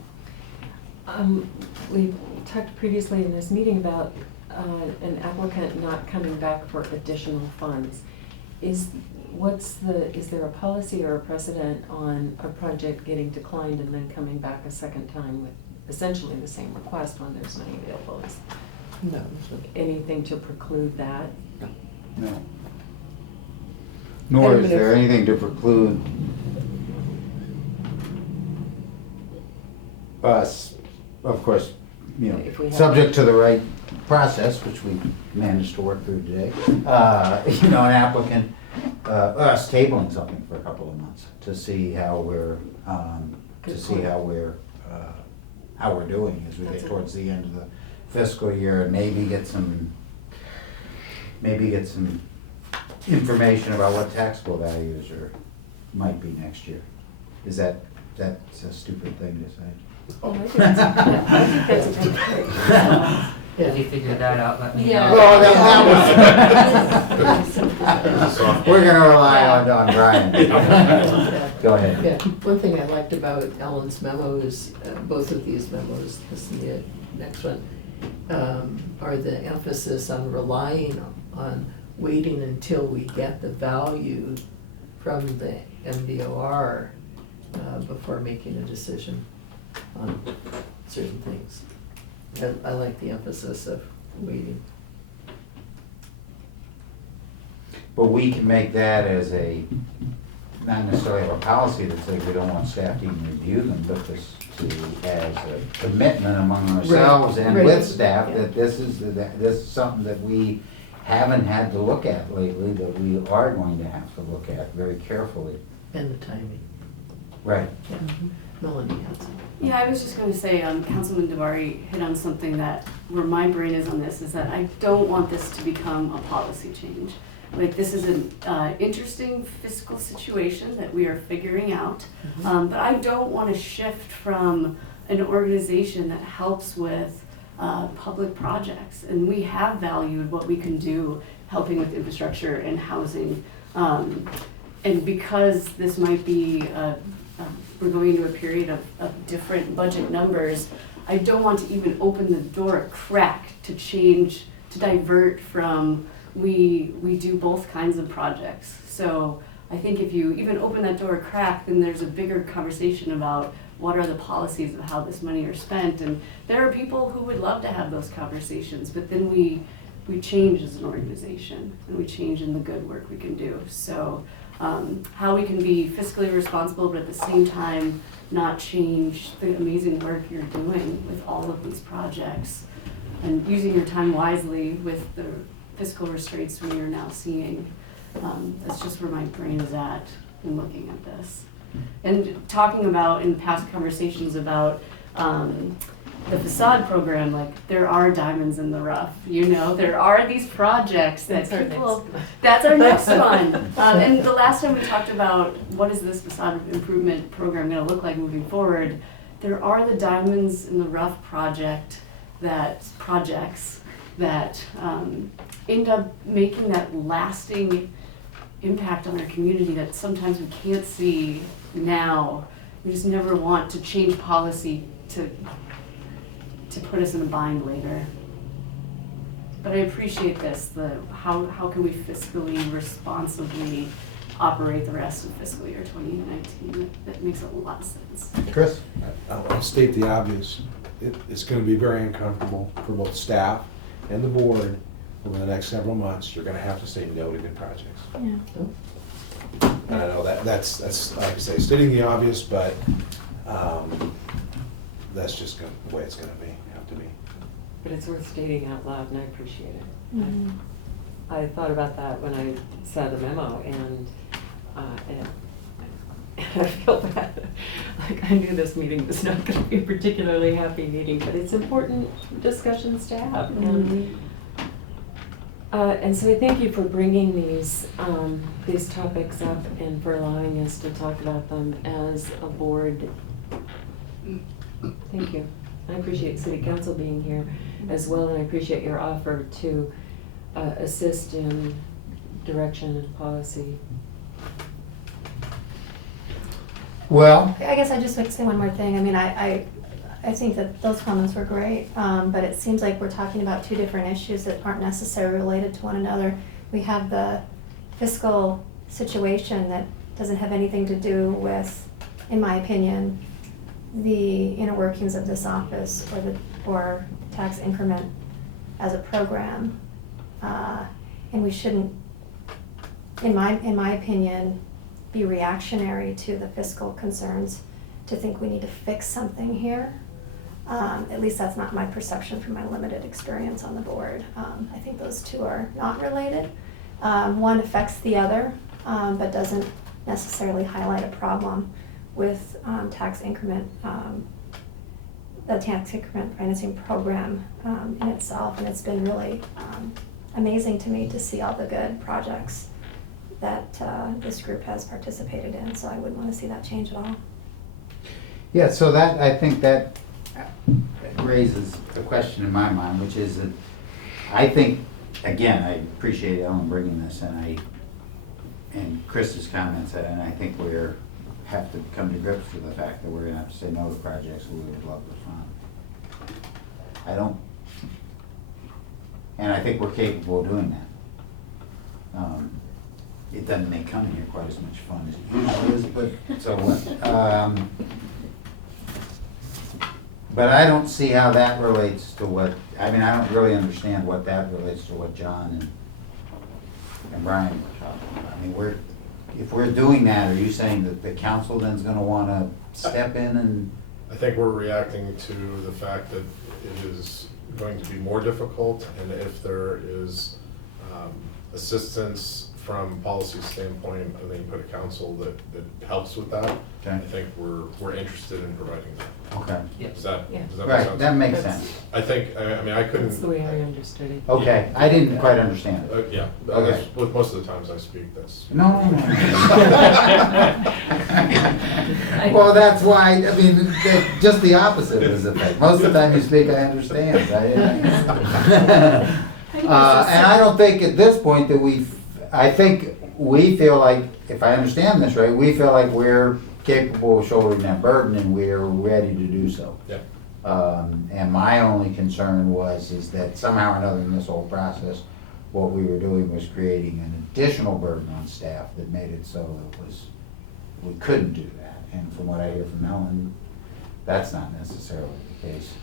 talked previously in this meeting about an applicant not coming back for additional funds. Is there a policy or a precedent on a project getting declined and then coming back a second time with essentially the same request when there's money available? Is No. anything to preclude that? No. Nor is there anything to preclude us, of course, If we have- subject to the right process, which we managed to work through today, an applicant, us tabling something for a couple of months to see how we're, how we're doing as we get towards the end of the fiscal year, and maybe get some information about what taxable values might be next year. That's a stupid thing to say? Oh, I think that's a good point. If you figure that out, let me Yeah. know. Well, that was. We're gonna rely on Brian. Go ahead. Yeah, one thing I liked about Ellen's memo is, both of these memos, this and the next one, are the emphasis on relying on waiting until we get the value from the MDOR before making a decision on certain things. I like the emphasis of waiting. But we can make that as not necessarily a policy that says we don't want staff to even review them, but just as a commitment among ourselves and Right. with staff, Yeah. that this is something that we haven't had to look at lately, that we are going to have to look at very carefully. And the timing. Right. Yeah. Melanie has it. Yeah, I was just going to say, Councilman Devari hit on something that, where my brain is on this, is that I don't want this to become a policy change. Like, this is an interesting fiscal situation that we are figuring out, but I don't want to shift from an organization that helps with public projects. And we have valued what we can do helping with infrastructure and housing. And because this might be we're going into a period of different budget numbers, I don't want to even open the door a crack to change, to divert from we do both kinds of projects. So I think if you even open that door a crack, then there's a bigger conversation about what are the policies of how this money are spent? And there are people who would love to have those conversations, but then we change as an organization, and we change in the good work we can do. So how we can be fiscally responsible, but at the same time not change the amazing work you're doing with all of these projects, and using your time wisely with the fiscal restraints we are now seeing. That's just where my brain is at in looking at this. And talking about, in past conversations about the facade program, like, there are diamonds in the rough, you know? There are these projects that that's our next one. And the last time we talked about what is this facade improvement program gonna look like moving forward, there are the diamonds in the rough projects that end up making that lasting impact on our community that sometimes we can't see now. We just never want to change policy to put us in a bind later. But I appreciate this, how can we fiscally responsibly operate the rest of fiscal year 2019? That makes a lot of sense. Chris? I'll state the obvious. It's going to be very uncomfortable for both staff and the board over the next several months. You're going to have to say no to good projects. Yeah. And I know that's like I say, stating the obvious, but that's just the way it's going to be. Have to be. But it's worth stating out loud, and I appreciate it. Mhm. I thought about that when I saw the memo, and I feel bad. Like, I knew this meeting was not going to be a particularly happy meeting, but it's important discussions to have. And so I thank you for bringing these topics up and for allowing us to talk about them as a board. Thank you. I appreciate City Council being here as well, and I appreciate your offer to assist in direction and policy. Well, I guess I'd just like to say one more thing. I mean, I think that those comments were great, but it seems like we're talking about two different issues that aren't necessarily related to one another. We have the fiscal situation that doesn't have anything to do with, in my opinion, the inner workings of this office or tax increment as a program. And we shouldn't, in my opinion, be reactionary to the fiscal concerns to think we need to fix something here. At least that's not my perception from my limited experience on the board. I think those two are not related. One affects the other, but doesn't necessarily highlight a problem with tax increment, the tax increment financing program in itself. And it's been really amazing to me to see all the good projects that this group has participated in, so I wouldn't want to see that change at all. yeah, so that, I think that raises a question in my mind, which is that I think, again, I appreciate Ellen bringing this, and Chris's comments, and I think we're have to come to grips with the fact that we're going to have to say no to projects we would love to fund. And I think we're capable of doing that. It doesn't make coming here quite as much fun as it usually is, but so what? But I don't see how that relates to what, I mean, I don't really understand what that relates to what John and Brian were talking about. I mean, if we're doing that, are you saying that the council then's gonna wanna step in and? I think we're reacting to the fact that it is going to be more difficult, and if there is assistance from policy standpoint of the input of council that helps with that, Okay. I think we're interested in providing that. Okay, Does that Yeah. make sense? right, that makes That's- sense. I think, I mean, I couldn't. That's the way I understood it. Okay, I didn't quite understand it. Yeah, Okay. that's, with most of the times I speak, that's. No. Well, that's why, I mean, just the opposite is the thing. Most of the time you speak, I understand, right? And I don't think at this point that I think we feel like, if I understand this right, we feel like we're capable of shouldering that burden and we're ready to do so. Yeah. And my only concern is that somehow or another in this whole process, what we were doing was creating an additional burden on staff that made it so we couldn't do that. And from what I hear from Ellen, that's not necessarily the case.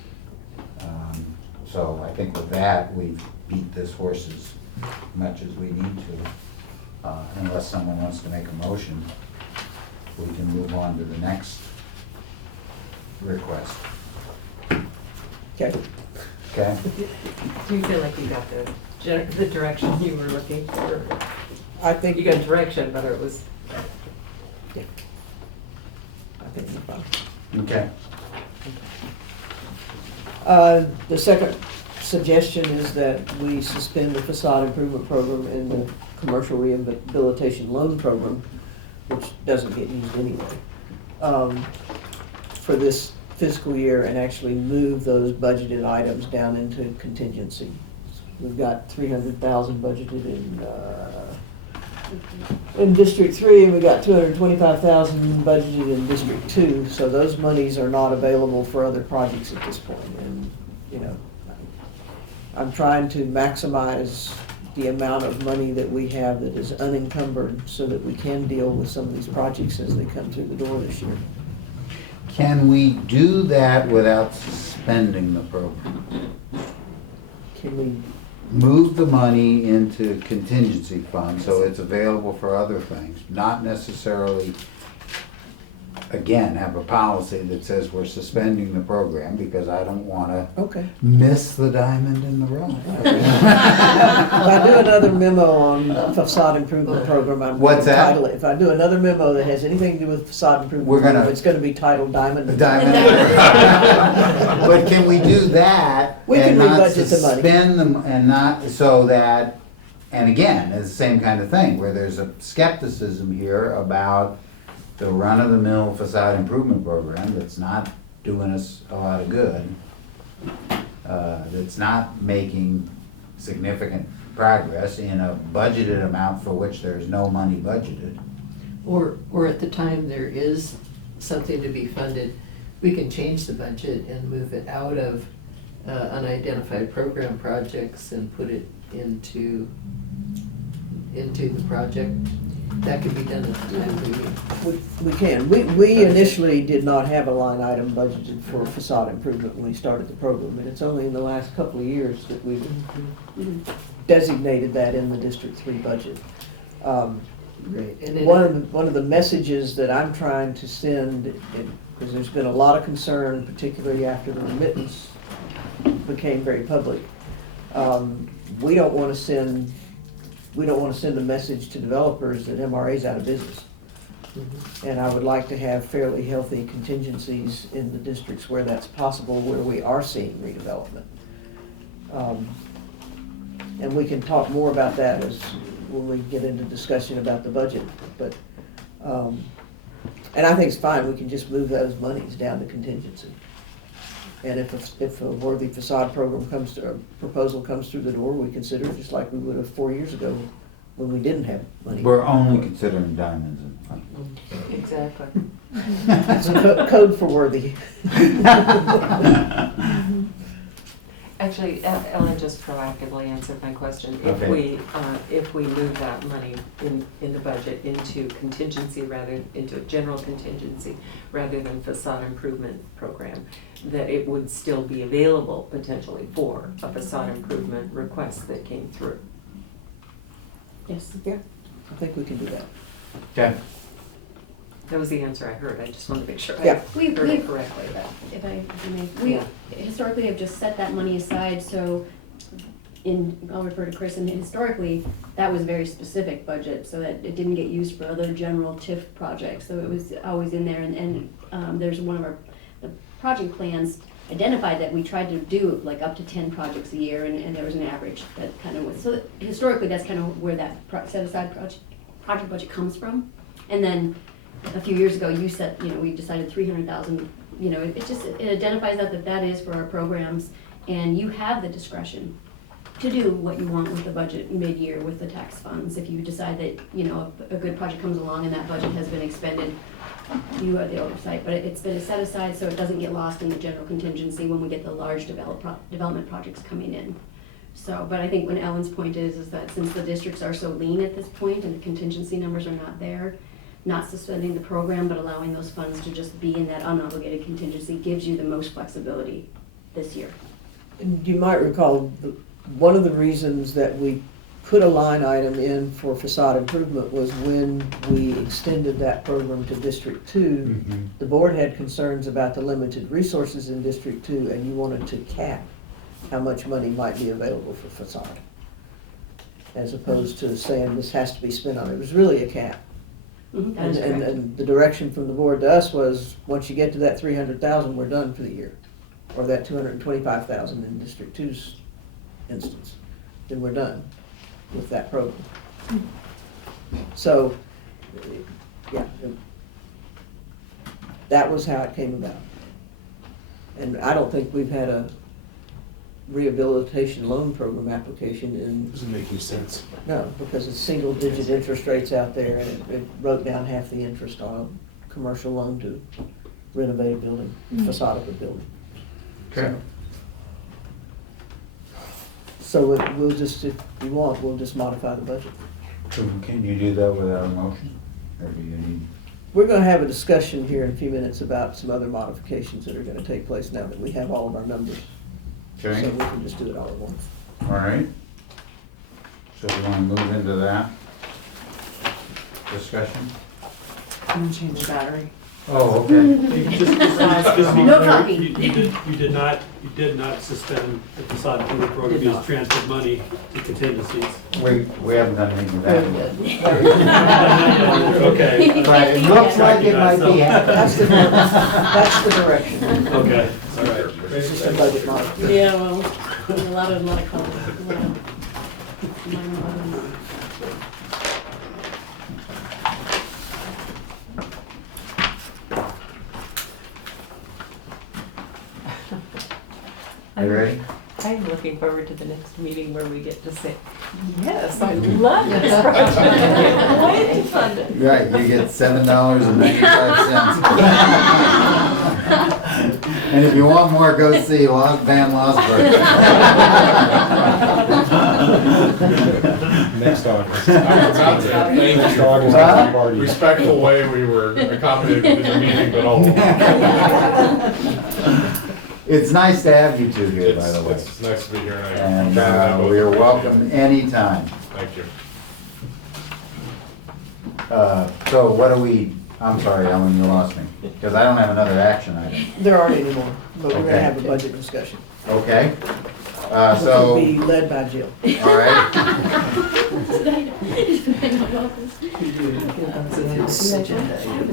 So I think with that, we've beat this horse as much as we need to. Unless someone wants to make a motion, we can move on to the next request. Okay. Okay? Do you feel like you got the direction you were looking for? I think, You got direction, whether it was, I think we're fine. Okay. The second suggestion is that we suspend the facade improvement program and the commercial rehabilitation loan program, which doesn't get used anyway, for this fiscal year, and actually move those budgeted items down into contingency. We've got 300,000 budgeted in District 3, and we got 225,000 budgeted in District 2, so those monies are not available for other projects at this point. And, you know, I'm trying to maximize the amount of money that we have that is unencumbered so that we can deal with some of these projects as they come through the door this year. Can we do that without suspending the program? Can we, Move the money into contingency fund so it's available for other things, not necessarily, again, have a policy that says we're suspending the program, because I don't wanna okay. miss the diamond in the rough. If I do another memo on facade improvement program, I'm going What's to that? title it. If I do another memo that has anything to do with facade improvement We're gonna- program, it's gonna be titled Diamond. The diamond. But can we do that We can and not rebudget the money. suspend them, and not, so that, and again, it's the same kind of thing, where there's a skepticism here about the run-of-the-mill facade improvement program that's not doing us a lot of good, that's not making significant progress in a budgeted amount for which there's no money budgeted. Or at the time there is something to be funded, we can change the budget and move it out of unidentified program projects and put it into the project. That could be done at the time of the meeting. We can. We initially did not have a line item budgeted for facade improvement when we started the program, and it's only in the last couple of years that we've designated that in the District 3 budget. Right. And it- One of the messages that I'm trying to send, because there's been a lot of concern, particularly after the remittance became very public, we don't want to send a message to developers that MRA's out of business. And I would like to have fairly healthy contingencies in the districts where that's possible, where we are seeing redevelopment. And we can talk more about that when we get into discussion about the budget, but, and I think it's fine, we can just move those monies down to contingency. And if a worthy facade program proposal comes through the door, we consider it just like we would have 4 years ago when we didn't have money. We're only considering diamonds and exactly. It's a code for worthy. Actually, Ellen just proactively answered my question. Okay. If we move that money in the budget into contingency into a general contingency rather than facade improvement program, that it would still be available potentially for a facade improvement request that came through. Yes. Yeah, I think we can do that. Okay. That was the answer I heard. I just wanted to make sure I Yeah. We, heard we, it correctly. if I may, we Yeah. historically have just set that money aside, so I'll refer to Chris, and historically, that was very specific budget, so that it didn't get used for other general TIF projects, so it was always in there, and there's one of the project plans identified that we tried to do like up to 10 projects a year, and there was an average that kind of was, so historically, that's kind of where that set aside project budget comes from. And then a few years ago, you said, we decided 300,000, it identifies that is for our programs, and you have the discretion to do what you want with the budget mid-year with the tax funds. If you decide that, a good project comes along and that budget has been expended, you have the oversight, but it's been set aside so it doesn't get lost in the general contingency when we get the large development projects coming in. So, but I think when Ellen's point is that since the districts are so lean at this point and the contingency numbers are not there, not suspending the program, but allowing those funds to just be in that unobligated contingency gives you the most flexibility this year. And you might recall, one of the reasons that we put a line item in for facade improvement was when we extended that program to District 2, the board had concerns about the limited resources in District 2, and you wanted to cap how much money might be available for facade, as opposed to saying this has to be spent on it. It was really a cap. That is correct. And the direction from the board to us was, once you get to that 300,000, we're done for the year. Or that 225,000 in District 2's instance, then we're done with that program. So, yeah, that was how it came about. And I don't think we've had a rehabilitation loan program application in, Doesn't make any sense. no, because it's single-digit interest rates out there, and it wrote down half the interest on a commercial loan to renovate a building, facade of a building. Okay. So we'll just, if you want, we'll just modify the budget. So can you do that without a motion? Or do you need? We're gonna have a discussion here in a few minutes about some other modifications that are gonna take place now that we have all of our numbers. So Okay, we can just do it all at once. all right. So we want to move into that discussion? I'm gonna change the battery. Oh, okay. Just to be No clear, talking. you did not suspend the facade improvement program, Did you not. just transferred money to contingencies. We haven't done anything with that yet. Okay, But it looks like it might be happening. That's the direction. okay, all right. It's just a budget modification. Yeah, well, a lot of comments. You ready? I'm looking forward to the next meeting where we get to say, Yes, I love this project. I can't wait to fund it. Right, you get $7.95. And if you want more, go see Van Losberg. Next August. That's it. Thank Next you. August, Huh? party. Respectful way we were accommodated in the meeting, but all. It's nice to have you two here, by the way. It's nice to be here, And I. we are welcome anytime. Thank you. So what do we, I'm sorry, Ellen, you lost me, because I don't have another action item. There aren't any more, but we're gonna Okay. have a budget discussion. Okay? Which So, will be led by Jill. all right.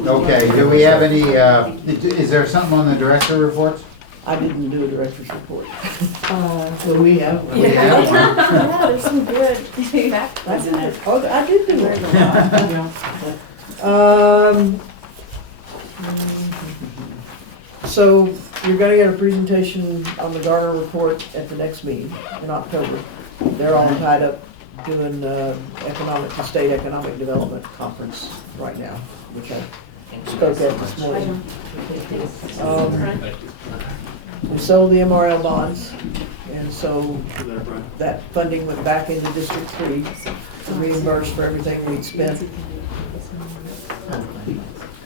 Okay, do we have any, is there something on the director reports? I didn't do a director's report. Well, we have one. We have one. Yeah, there's some good feedback. Wasn't it? Oh, I did do it. So you're gonna get a presentation on the Garner report at the next meeting in October. They're all tied up doing state economic development conference right now, which I spoke at this morning. We sold the MRL bonds, and so that funding went back into District 3 to reimburse for everything we'd spent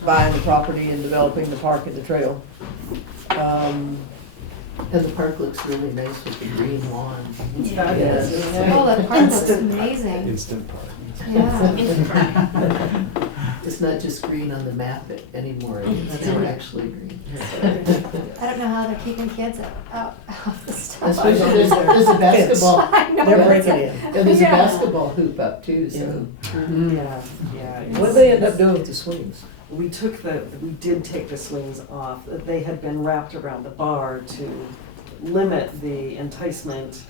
buying the property and developing the park and the trail. And the park looks really nice with the green lawn. Oh, that park looks amazing. Instant party. Yeah. It's not just green on the map anymore, it's now actually green. I don't know how they're keeping kids out of the stuff. Especially there's a basketball, I know. They're breaking in. and there's a Yeah. basketball hoop up too, so. Yeah. What do they end up doing with the swings? We did take the swings off. They had been wrapped around the bar to limit the enticement,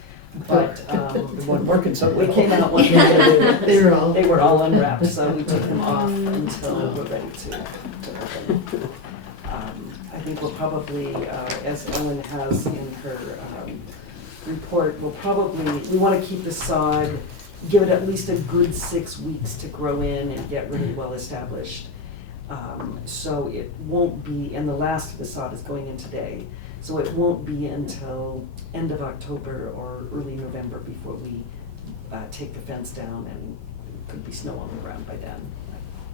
but It wasn't working so we well. came out one day, They were all unwrapped, so we took them off until we're ready to open. I think we'll probably, as Ellen has in her report, we want to keep the sod, give it at least a good 6 weeks to grow in and get really well established. So it won't be, and the last of the sod is going in today, so it won't be until end of October or early November before we take the fence down, and it could be snow on the ground by then.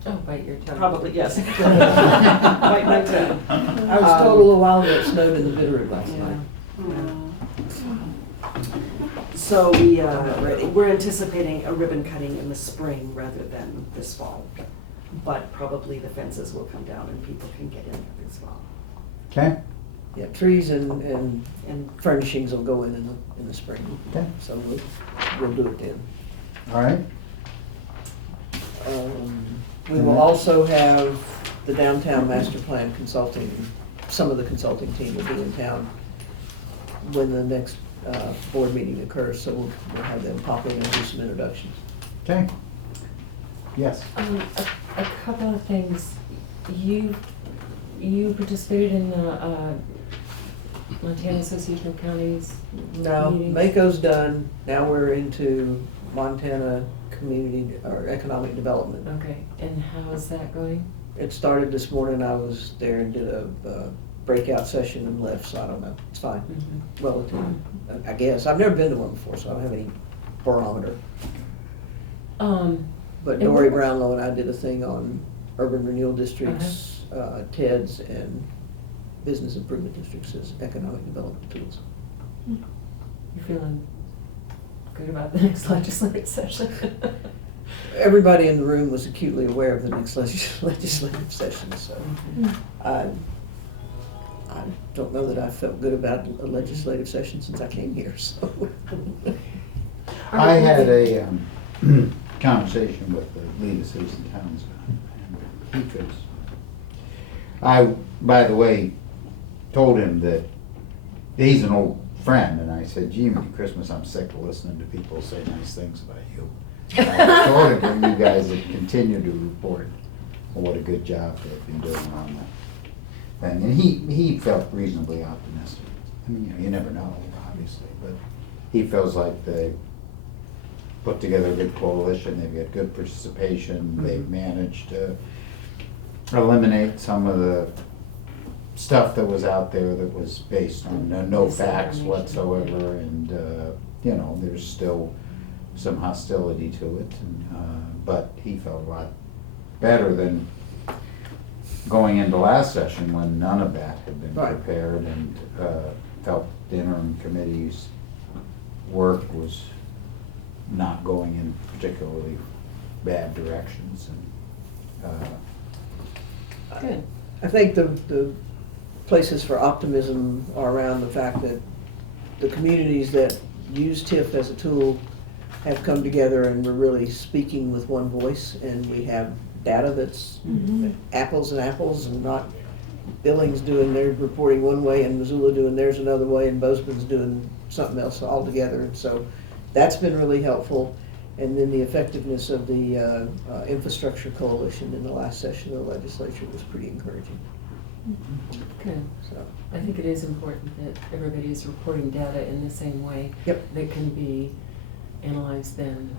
Oh, bite your tongue. Probably, yes. Bite my tongue. I was told a little while ago it snowed in the Bitterroot last Yeah. night. So we're anticipating a ribbon cutting in the spring rather than this fall. But probably the fences will come down and people can get in there this fall. Okay, Yeah, trees and And furnishings will go in the spring. okay, So we'll do it then. all right. We will also have the downtown master plan consulting, some of the consulting team will be in town when the next board meeting occurs, so we'll have them pop in and do some introductions. Okay. Yes. A couple of things. You participated in the Montana Association of Counties Now, meetings? Mako's done, now we're into Montana Community or Economic Development. Okay, and how is that going? It started this morning, I was there and did a breakout session and left, so I don't know, it's fine. Mhm. Well, I guess, I've never been to one before, so I don't have any barometer. But And Dory what- Brownlow and I did a thing on urban renewal districts, TEDs, and business improvement districts as economic development tools. You feeling good about the next legislative session? Everybody in the room was acutely aware of the next legislative session, so I don't know that I felt good about a legislative session since I came here, so. I had a conversation with the League of Cities and Towns, and he could, I, by the way, told him that he's an old friend, and I said, gee, Merry Christmas, I'm sick of listening to people say nice things about you. I told him you guys have continued to report what a good job they've been doing on that. And he felt reasonably optimistic. I mean, you never know, obviously, but he feels like they put together a good coalition, they've got good participation, they've managed to eliminate some of the stuff that was out there that was based on no facts whatsoever, and, you know, there's still some hostility to it, and, but he felt a lot better than going into last session when none of that had been Right. prepared, and felt the interim committee's work was not going in particularly bad directions, and, Good. I think the places for optimism are around the fact that the communities that use TIF as a tool have come together and we're really speaking with one voice, and we have data that's apples and apples, and not Billings doing their reporting one way and Missoula doing theirs another way and Bozeman's doing something else altogether. And so that's been really helpful. And then the effectiveness of the infrastructure coalition in the last session of the legislature was pretty encouraging. Good. So, I think it is important that everybody is reporting data in the same way. Yep. That can be analyzed then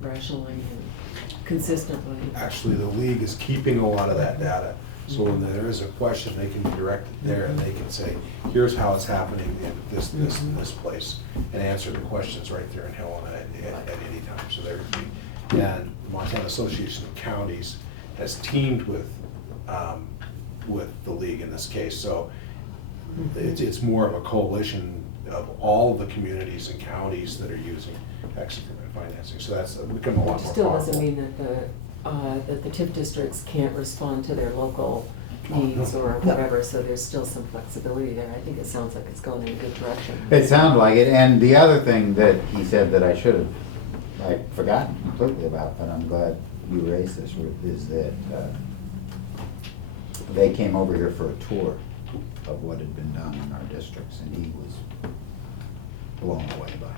rationally and consistently. Actually, the league is keeping a lot of that data. So when there is a question, they can direct it there and they can say, here's how it's happening in this, and this place, and answer the questions right there in Helena at any time. So there would be, and the Montana Association of Counties has teamed with the league in this case. So it's more of a coalition of all the communities and counties that are using tax increment financing. So that's become a lot It more still powerful. doesn't mean that the TIF districts can't respond to their local needs or whatever, so there's still some flexibility there. I think it sounds like it's going in a good direction. it sounded like it, and the other thing that he said that I should have, I'd forgotten completely about, but I'm glad you raised this, is that they came over here for a tour of what had been done in our districts, and he was blown away by it.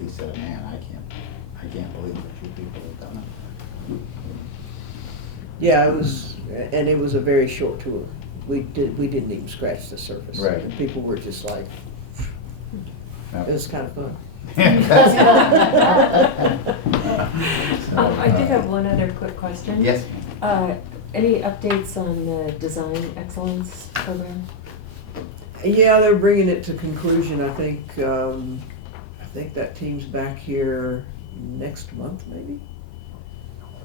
He said, man, I can't believe what you people have done. yeah, it was a very short tour. We didn't even scratch the surface. Right. And people were just like, Yep. it was kind of fun. I did have one other quick question. Yes. Any updates on the Design Excellence Program? Yeah, they're bringing it to conclusion. I think that team's back here next month, maybe.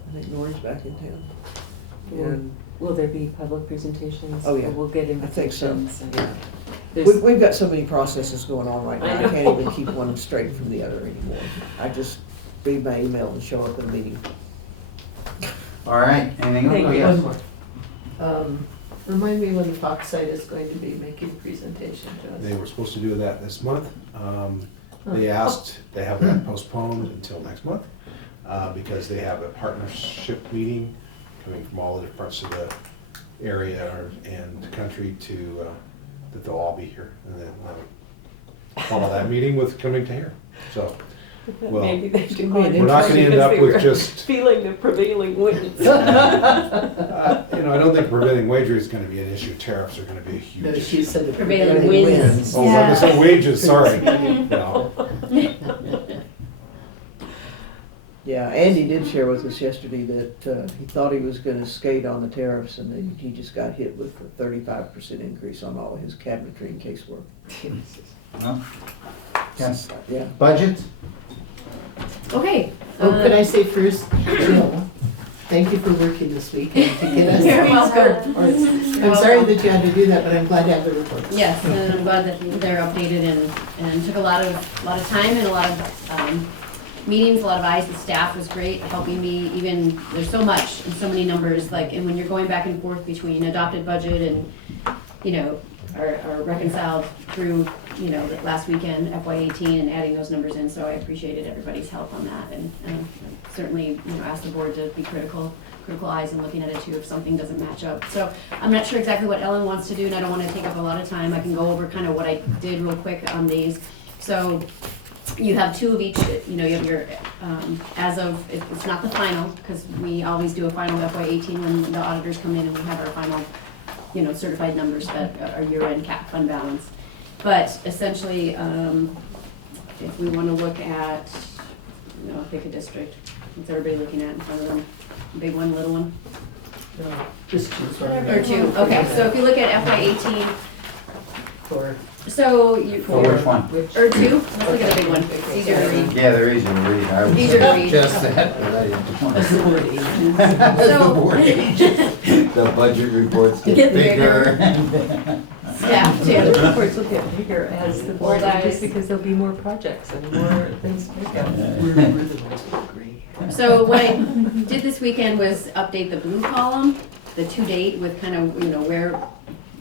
I think Nori's back in town. Will- And Will there be public presentations? Oh, yeah. Or we'll get I think so, invitations? and yeah. there's- We've got so many processes going on right now, I I know. can't even keep one straight from the other anymore. I just read my email and show up at a meeting. All right, anything else? Thank Oh, you. yes. One more. Remind me when the Fox site is going to be making a presentation to us. They were supposed to do that this month. They asked, they have that postponed until next month, because they have a partnership meeting coming from all the different parts of the area and the country to, that they'll all be here. And then follow that meeting with coming to here. So, well, Maybe they should we're be not gonna end up with just, feeling the prevailing winds. you know, I don't think prevailing wage rate is gonna be an issue. Tariffs are gonna be a huge No, issue. she said the Prevailing prevailing winds. winds. Oh, I said wages, sorry. No. Yeah, Andy did share with us yesterday that he thought he was gonna skate on the tariffs, and then he just got hit with a 35% increase on all of his cabinetry and casework. No? Yes. Yeah. Budgets? Okay. Oh, could I say first, Jill, thank you for working this weekend to get us. You're these welcome. reports. I'm sorry that you had to do that, but I'm glad to have the reports. Yes, and I'm glad that they're updated and took a lot of time and a lot of meetings, a lot of eyes. The staff was great, helping me even, there's so much and so many numbers, like, and when you're going back and forth between adopted budget and, you know, are reconciled through, you know, the last weekend, FY18, and adding those numbers in, so I appreciated everybody's help on that, and certainly, you know, asked the board to be critical eyes and looking at it too if something doesn't match up. So I'm not sure exactly what Ellen wants to do, and I don't want to take up a lot of time. I can go over kind of what I did real quick on these. So you have two of each, you know, you have your, as of, it's not the final, because we always do a final FY18 when the auditors come in and we have our final, you know, certified numbers that are year-end cap fund balance. But essentially, if we want to look at, you know, pick a district, what's everybody looking at in front of them? Big one, little one? No, just choose one. Or two, okay, so if you look at FY18, For, so you, For which one? which? or two, let's look at a big one, it's easier to read. Yeah, they're easy to read. I was Easier to read. just that, but I didn't want That's the to. word agent. The board agents. The budget reports get Get bigger. Staff The too. reports will get bigger as the board, Board eyes. just because there'll be more projects and more things to look at. We're the ones who agree. So what I did this weekend was update the blue column, the to date with kind of, you know, where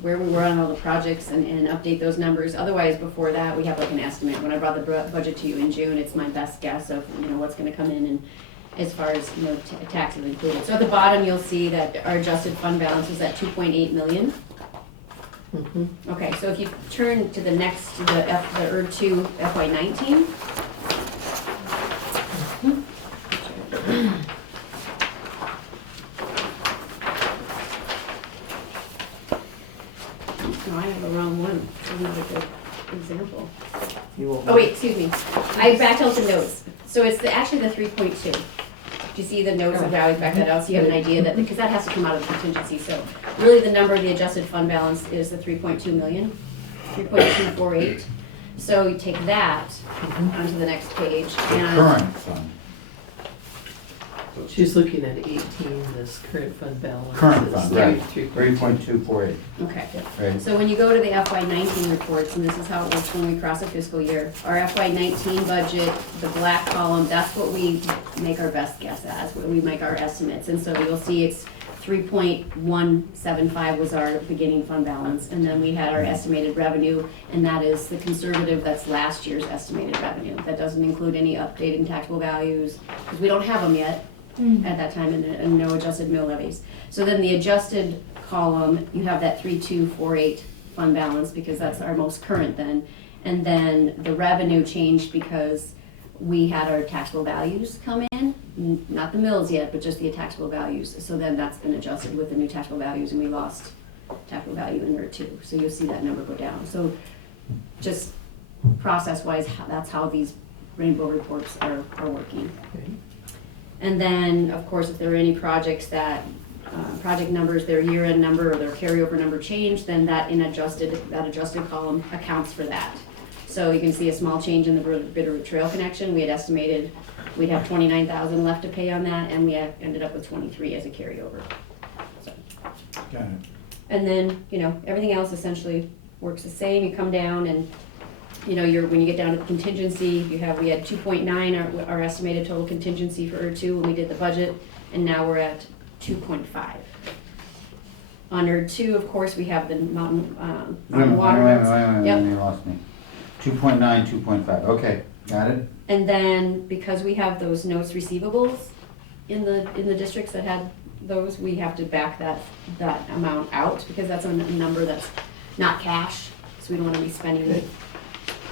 we were on all the projects and update those numbers. Otherwise, before that, we have like an estimate. When I brought the budget to you in June, it's my best guess of, you know, what's gonna come in and as far as, you know, taxes included. So at the bottom, you'll see that our adjusted fund balance is at 2.8 million. Mhm. Okay, so if you turn to the next, to the ER2 FY19. No, I have the wrong one. This is not a good example. You won't. Oh, wait, excuse me. I backed out the notes. So it's actually the 3.2. Do you see the notes of how I backed that out? So you have an idea that, because that has to come out of the contingency. So really the number of the adjusted fund balance is the 3.2 million, 3.248. So you take that onto the next page The and. current fund. She's looking at 18, this current fund balance. Current is fund, right. 3.2. 3.248, Okay. right? So when you go to the FY19 reports, and this is how it works when we cross a fiscal year, our FY19 budget, the black column, that's what we make our best guess as, what we make our estimates. And so you'll see it's 3.175 was our beginning fund balance, and then we had our estimated revenue, and that is the conservative, that's last year's estimated revenue. That doesn't include any updated taxable values, because we don't have them yet at that time, and no adjusted mill levies. So then the adjusted column, you have that 3248 fund balance, because that's our most current then. And then the revenue changed because we had our taxable values come in, not the mills yet, but just the taxable values. So then that's been adjusted with the new taxable values, and we lost taxable value in there too. So you'll see that number go down. So just process-wise, that's how these rainbow reports are working. Okay. And then, of course, if there are any projects that, project numbers, their year-end number or their carryover number change, then that adjusted column accounts for that. So you can see a small change in the Bitterroot Trail connection. We had estimated we'd have 29,000 left to pay on that, and we ended up with 23 as a carryover. So. Got it. And then, everything else essentially works the same. You come down and, when you get down to the contingency, we had 2.9, our estimated total contingency for ER2 when we did the budget, and now we're at 2.5. On ER2, of course, we have the mountain water. Wait, Yep. you lost me. 2.9, 2.5, okay, got it? And then, because we have those notes receivables in the districts that had those, we have to back that amount out, because that's a number that's not cash, so we don't wanna be spending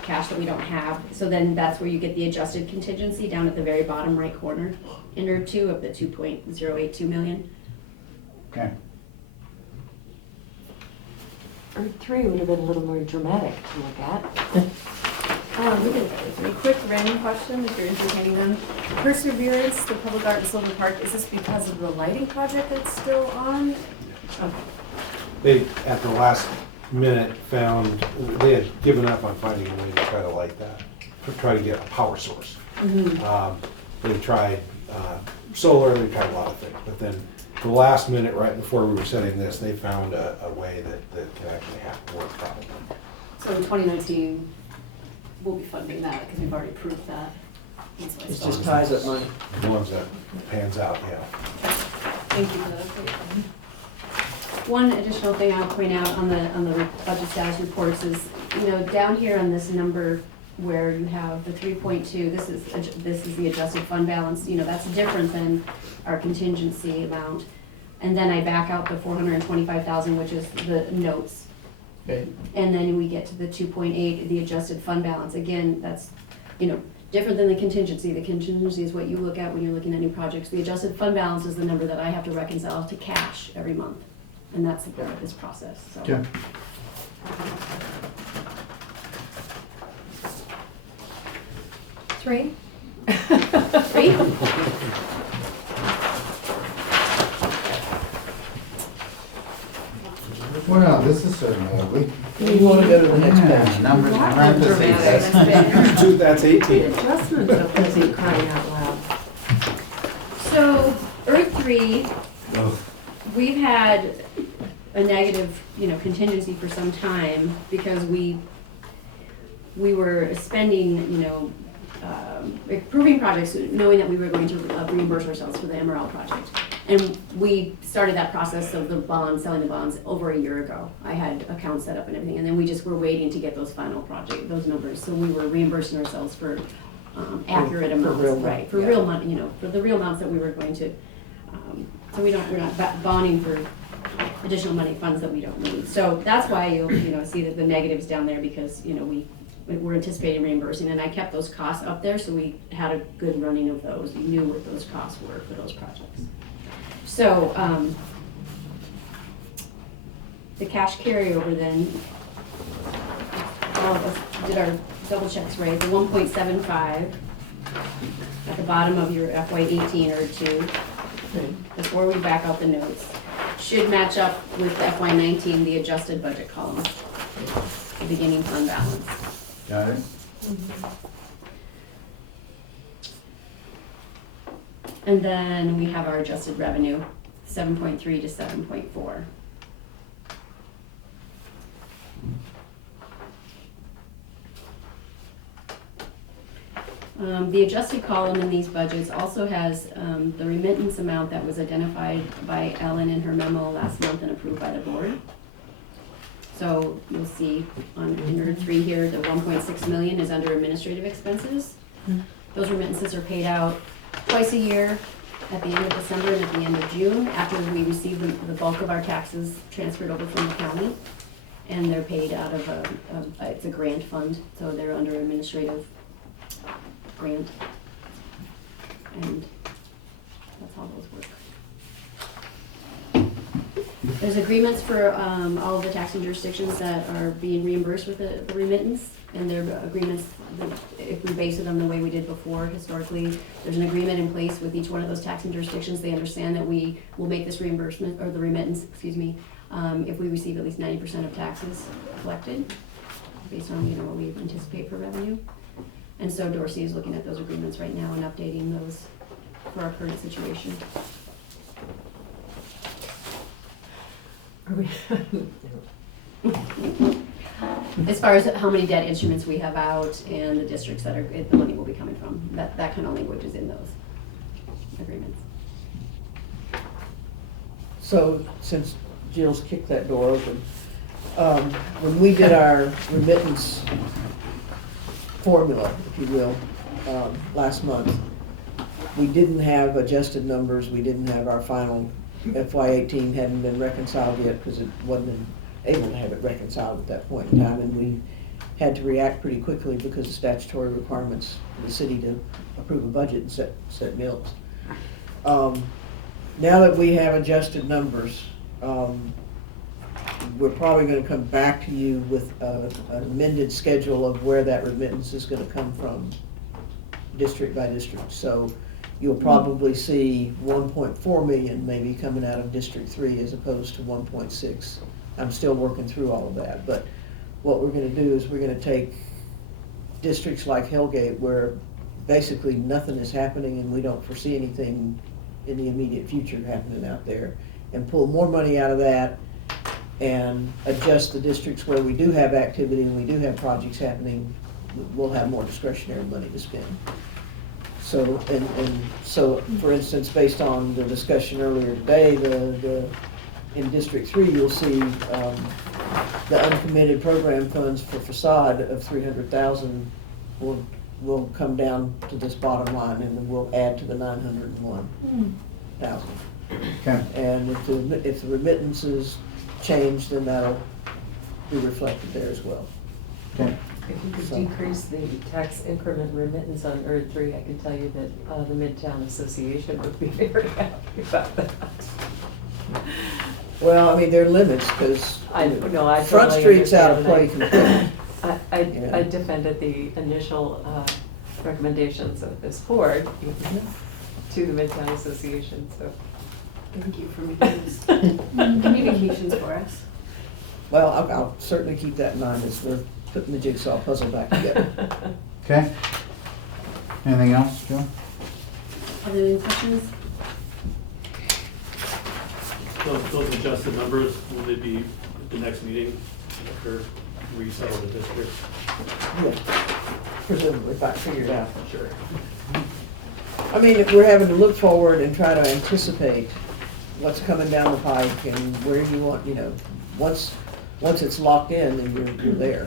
cash that we don't have. So then that's where you get the adjusted contingency down at the very bottom right corner in ER2 of the 2.082 million. Okay. Earth 3 would have been a little more dramatic to look at. We can go a quick random question if you're entertaining them. Perseverance, the public art in Silver Park, is this because of the lighting project that's still on? Okay. They, at the last minute, they had given up on finding a way to try to light that, to try to get a power source. They tried solar, they tried a lot of things, but then the last minute, right before we were setting this, they found a way that can actually work probably. So in 2019, we'll be funding that because we've already approved that. That's why It's it's just on. ties up money. The ones that pans out, yeah. Thank you for that update. One additional thing I'll point out on the budget status reports is, down here on this number where you have the 3.2, this is the adjusted fund balance, that's different than our contingency amount. And then I back out the 425,000, which is the notes. Okay. And then we get to the 2.8, the adjusted fund balance. Again, that's, different than the contingency. The contingency is what you look at when you're looking at new projects. The adjusted fund balance is the number that I have to reconcile to cash every month. And that's the part of this process, so. Okay. Three? Three? Well, this is certainly ugly. You wanna go to the next Yeah, page? numbers and Dramatic. parentheses. That's 18. Adjustment of busy crying out loud. So, Earth 3, we've had a negative, contingency for some time because we were spending, approving projects knowing that we were going to reimburse ourselves for the MRL project. And we started that process of the bonds, selling the bonds over a year ago. I had accounts set up and everything, and then we just were waiting to get those final those numbers. So we were reimbursing ourselves for accurate amounts, real right? For yeah. real money, for the real amounts that we were going to. So we're not bonding for additional money funds that we don't need. So that's why you'll see that the negatives down there, because we're anticipating reimbursing, and I kept those costs up there so we had a good running of those. We knew what those costs were for those projects. So the cash carryover then, all of us did our double checks right. The 1.75 at the bottom of your FY18 or 2, before we back out the notes, should match up with FY19, the adjusted budget column, the beginning fund balance. Got it? And then we have our adjusted revenue, 7.3 to 7.4. The adjusted column in these budgets also has the remittance amount that was identified by Ellen in her memo last month and approved by the board. So you'll see on in 3 here, the 1.6 million is under administrative expenses. Those remittances are paid out twice a year at the end of December and at the end of June, after we receive the bulk of our taxes transferred over from the county. And they're paid out of it's a grant fund, so they're under administrative grant. And that's how those work. There's agreements for all of the taxing jurisdictions that are being reimbursed with the remittance, and their agreements, if we base it on the way we did before historically, there's an agreement in place with each one of those taxing jurisdictions. They understand that we will make this reimbursement, or the remittance, excuse me, if we receive at least 90% of taxes collected, based on what we anticipate for revenue. And so Dorsey is looking at those agreements right now and updating those for our current situation. Are we? As far as how many debt instruments we have out and the districts that the money will be coming from, that kind of language is in those agreements. So, since Jill's kicked that door open, when we did our remittance formula, if you will, last month, we didn't have adjusted numbers, we didn't have our final FY18 hadn't been reconciled yet because it wasn't able to have it reconciled at that point in time, and we had to react pretty quickly because of statutory requirements for the city to approve a budget and set mills. Now that we have adjusted numbers, we're probably going to come back to you with an amended schedule of where that remittance is going to come from, district by district. So you'll probably see 1.4 million maybe coming out of District 3 as opposed to 1.6. I'm still working through all of that, but what we're going to do is we're going to take districts like Hellgate where basically nothing is happening and we don't foresee anything in the immediate future happening out there, and pull more money out of that and adjust the districts where we do have activity and we do have projects happening. We'll have more discretionary money to spend. So, so for instance, based on the discussion earlier today, in District 3, you'll see the uncommitted program funds for facade of 300,000 will come down to this bottom line, and then we'll add to the 901,000. Okay. And if the remittances change, then that'll be reflected there as well. Okay. If you could So- decrease the tax increment remittance on ERD 3, I can tell you that the Midtown Association would be very happy about that. Well, I mean, there are limits, because I know, I Front totally Street's out of play understand, completely. I defended the initial recommendations of this board to the Midtown Association, so. Thank you for making those communications for us. Well, I'll certainly keep that in mind as we're putting the jigsaw puzzle back together. Okay. Anything else, Joe? Are there any questions? Those adjusted numbers, will they be at the next meeting after we settle the district? Yeah, presumably, if I figured out, sure. I mean, if we're having to look forward and try to anticipate what's coming down the pike and where you want, once it's locked in, then you're there.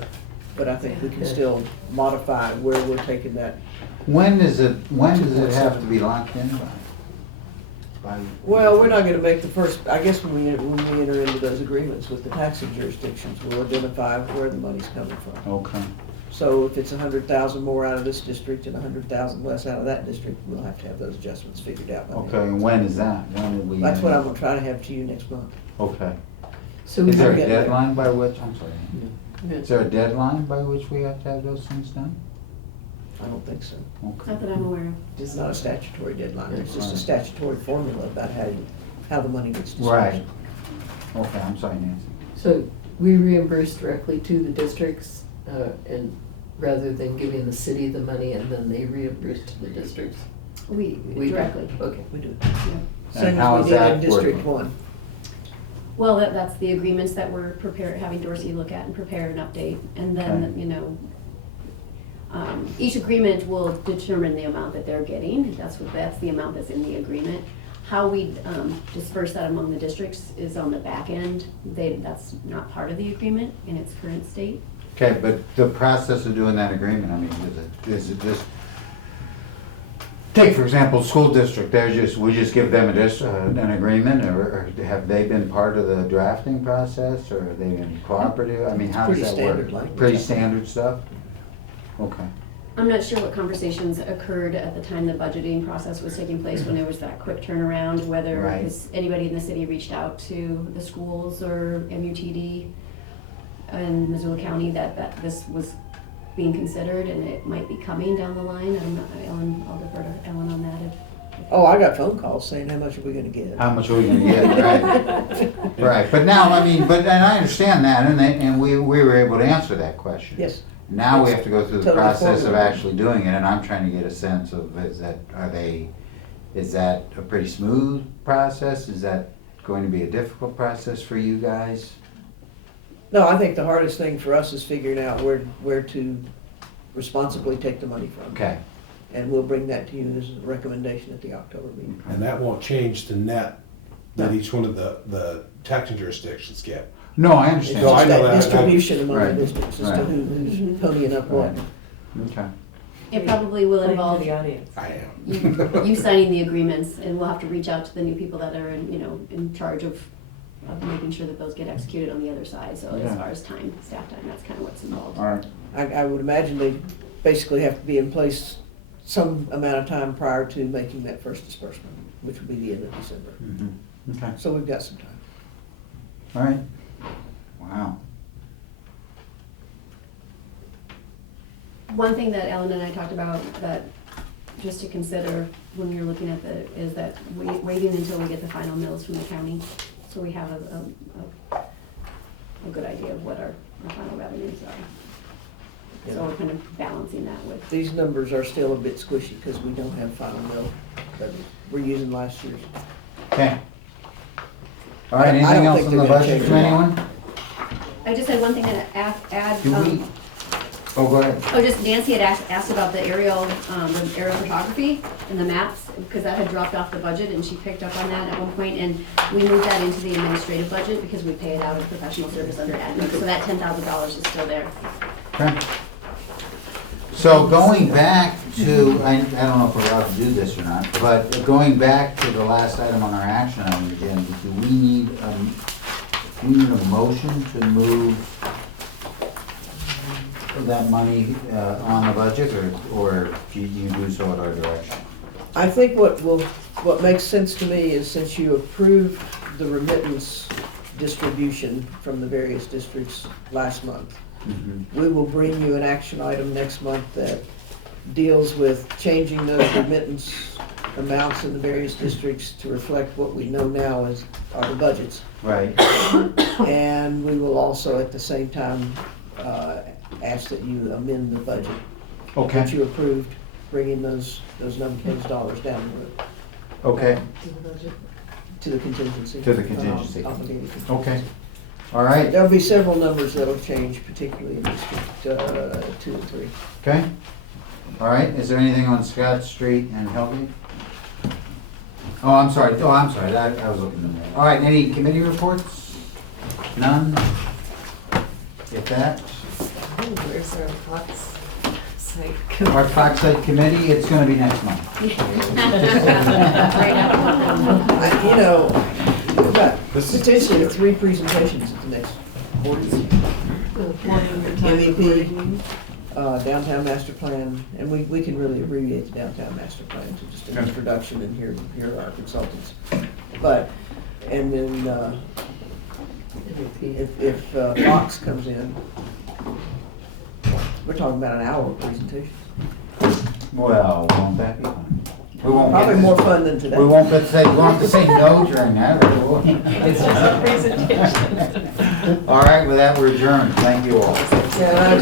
But I think we can still modify where we're taking that. When does it have to be locked in by? Well, we're not gonna make the first, I guess when we enter into those agreements with the taxing jurisdictions, we'll identify where the money's coming from. Okay. So if it's 100,000 more out of this district and 100,000 less out of that district, we'll have to have those adjustments figured out. by then. Okay, and when is that? When will we? That's what I'm gonna try to have to you next month. Okay. So Is there a get there. deadline by which, I'm sorry, Yeah. is there a deadline by which we have to have those things done? I don't think so. Okay. Not that I'm aware of. It's not a statutory deadline, it's just a Right. statutory formula about how the money gets dispersed. Right. Okay, I'm sorry, Nancy. So we reimburse directly to the districts, and rather than giving the city the money and then they reimburse to the districts? We We directly. Okay. We do. Yeah. Same how as is we did that in District working? 1. Well, that's the agreements that we're having Dorsey look at and prepare an update. And then, Okay. Each agreement will determine the amount that they're getting. That's the amount that's in the agreement. How we disperse that among the districts is on the back end. That's not part of the agreement in its current state. Okay, but the process of doing that agreement, I mean, is it just, take for example, school district, we just give them an agreement, or have they been part of the drafting process, or have they been cooperative? I mean, how does Pretty that work? standard language. Pretty standard stuff? Okay. I'm not sure what conversations occurred at the time the budgeting process was taking place, when there was that quick turnaround, whether Right. anybody in the city reached out to the schools or MUTD in Missoula County that this was being considered, and it might be coming down the line. I'm not, I'll defer to Ellen on that. Oh, I got phone calls saying, how much are we gonna get? How much are we gonna get, right? Right, but now, I mean, and I understand that, and we were able to answer that question. Yes. Now we have to go through the Totally process of formula. actually doing it, and I'm trying to get a sense of, is that a pretty smooth process? Is that going to be a difficult process for you guys? No, I think the hardest thing for us is figuring out where to responsibly take the money from. Okay, And we'll bring that to you as a recommendation at the October meeting. And that won't change the net that No. each one of the taxing jurisdictions get. no, I It's understand. No, I just know that that. distribution among the Right. districts as to Right. who's ponying up what. Okay. It probably will Playing involve to the audience. I am. you signing the agreements, and we'll have to reach out to the new people that are in charge of making sure that those get executed on the other side. So Yeah. as far as time, staff time, that's kind of what's involved. All right, I would imagine they basically have to be in place some amount of time prior to making that first disbursement, which would be the end of December. okay, So we've got some time. all right. Wow. One thing that Ellen and I talked about that just to consider when you're looking at is that waiting until we get the final mills from the county, so we have a good idea of what our final revenues are. So we're kind of balancing that with. These numbers are still a bit squishy because we don't have final mill, but we're using last year's. Okay. All right, I don't anything else think on the they're gonna budget change from a lot. anyone? I just had one thing to add. Do we? Oh, go ahead. Oh, just Nancy had asked about the aerial photography and the maps, because that had dropped off the budget, and she picked up on that at one point, and we moved that into the administrative budget because we pay it out of professional service under admin, so that $10,000 is still there. Okay. So going back to, I don't know if we're allowed to do this or not, but going back to the last item on our action item again, do we need a motion to move that money on the budget, or do you do so at our direction? I think what makes sense to me is since you approved the remittance distribution from the various districts last month, we will bring you an action item next month that deals with changing those remittance amounts in the various districts to reflect what we know now as are the budgets. Right. And we will also at the same time ask that you amend the budget that Okay, you approved, bringing those dollars down the road okay, to the contingency. To the contingency. Obligated contingency. okay. All right, There'll be several numbers that'll change, particularly in District 2 and 3. okay. All right, is there anything on Scott Street and Hellgate? Oh, I'm sorry, I was looking at that. All right, any committee reports? None? Get that? Where's our Fox site? Our Fox Site Committee, it's gonna be next month. You know, we've got potentially 3 presentations at the next board meeting. MEP, downtown master plan, and we can really abbreviate the downtown master plan to just an introduction and here are our consultants. But, and then if Fox comes in, we're talking about an hour presentation. Well, won't that be fun? We won't get Probably this- more fun than today. We won't have to say no during that, will we? It's just a presentation. All right, with that, we're adjourned. Thank you all. Yeah, and I-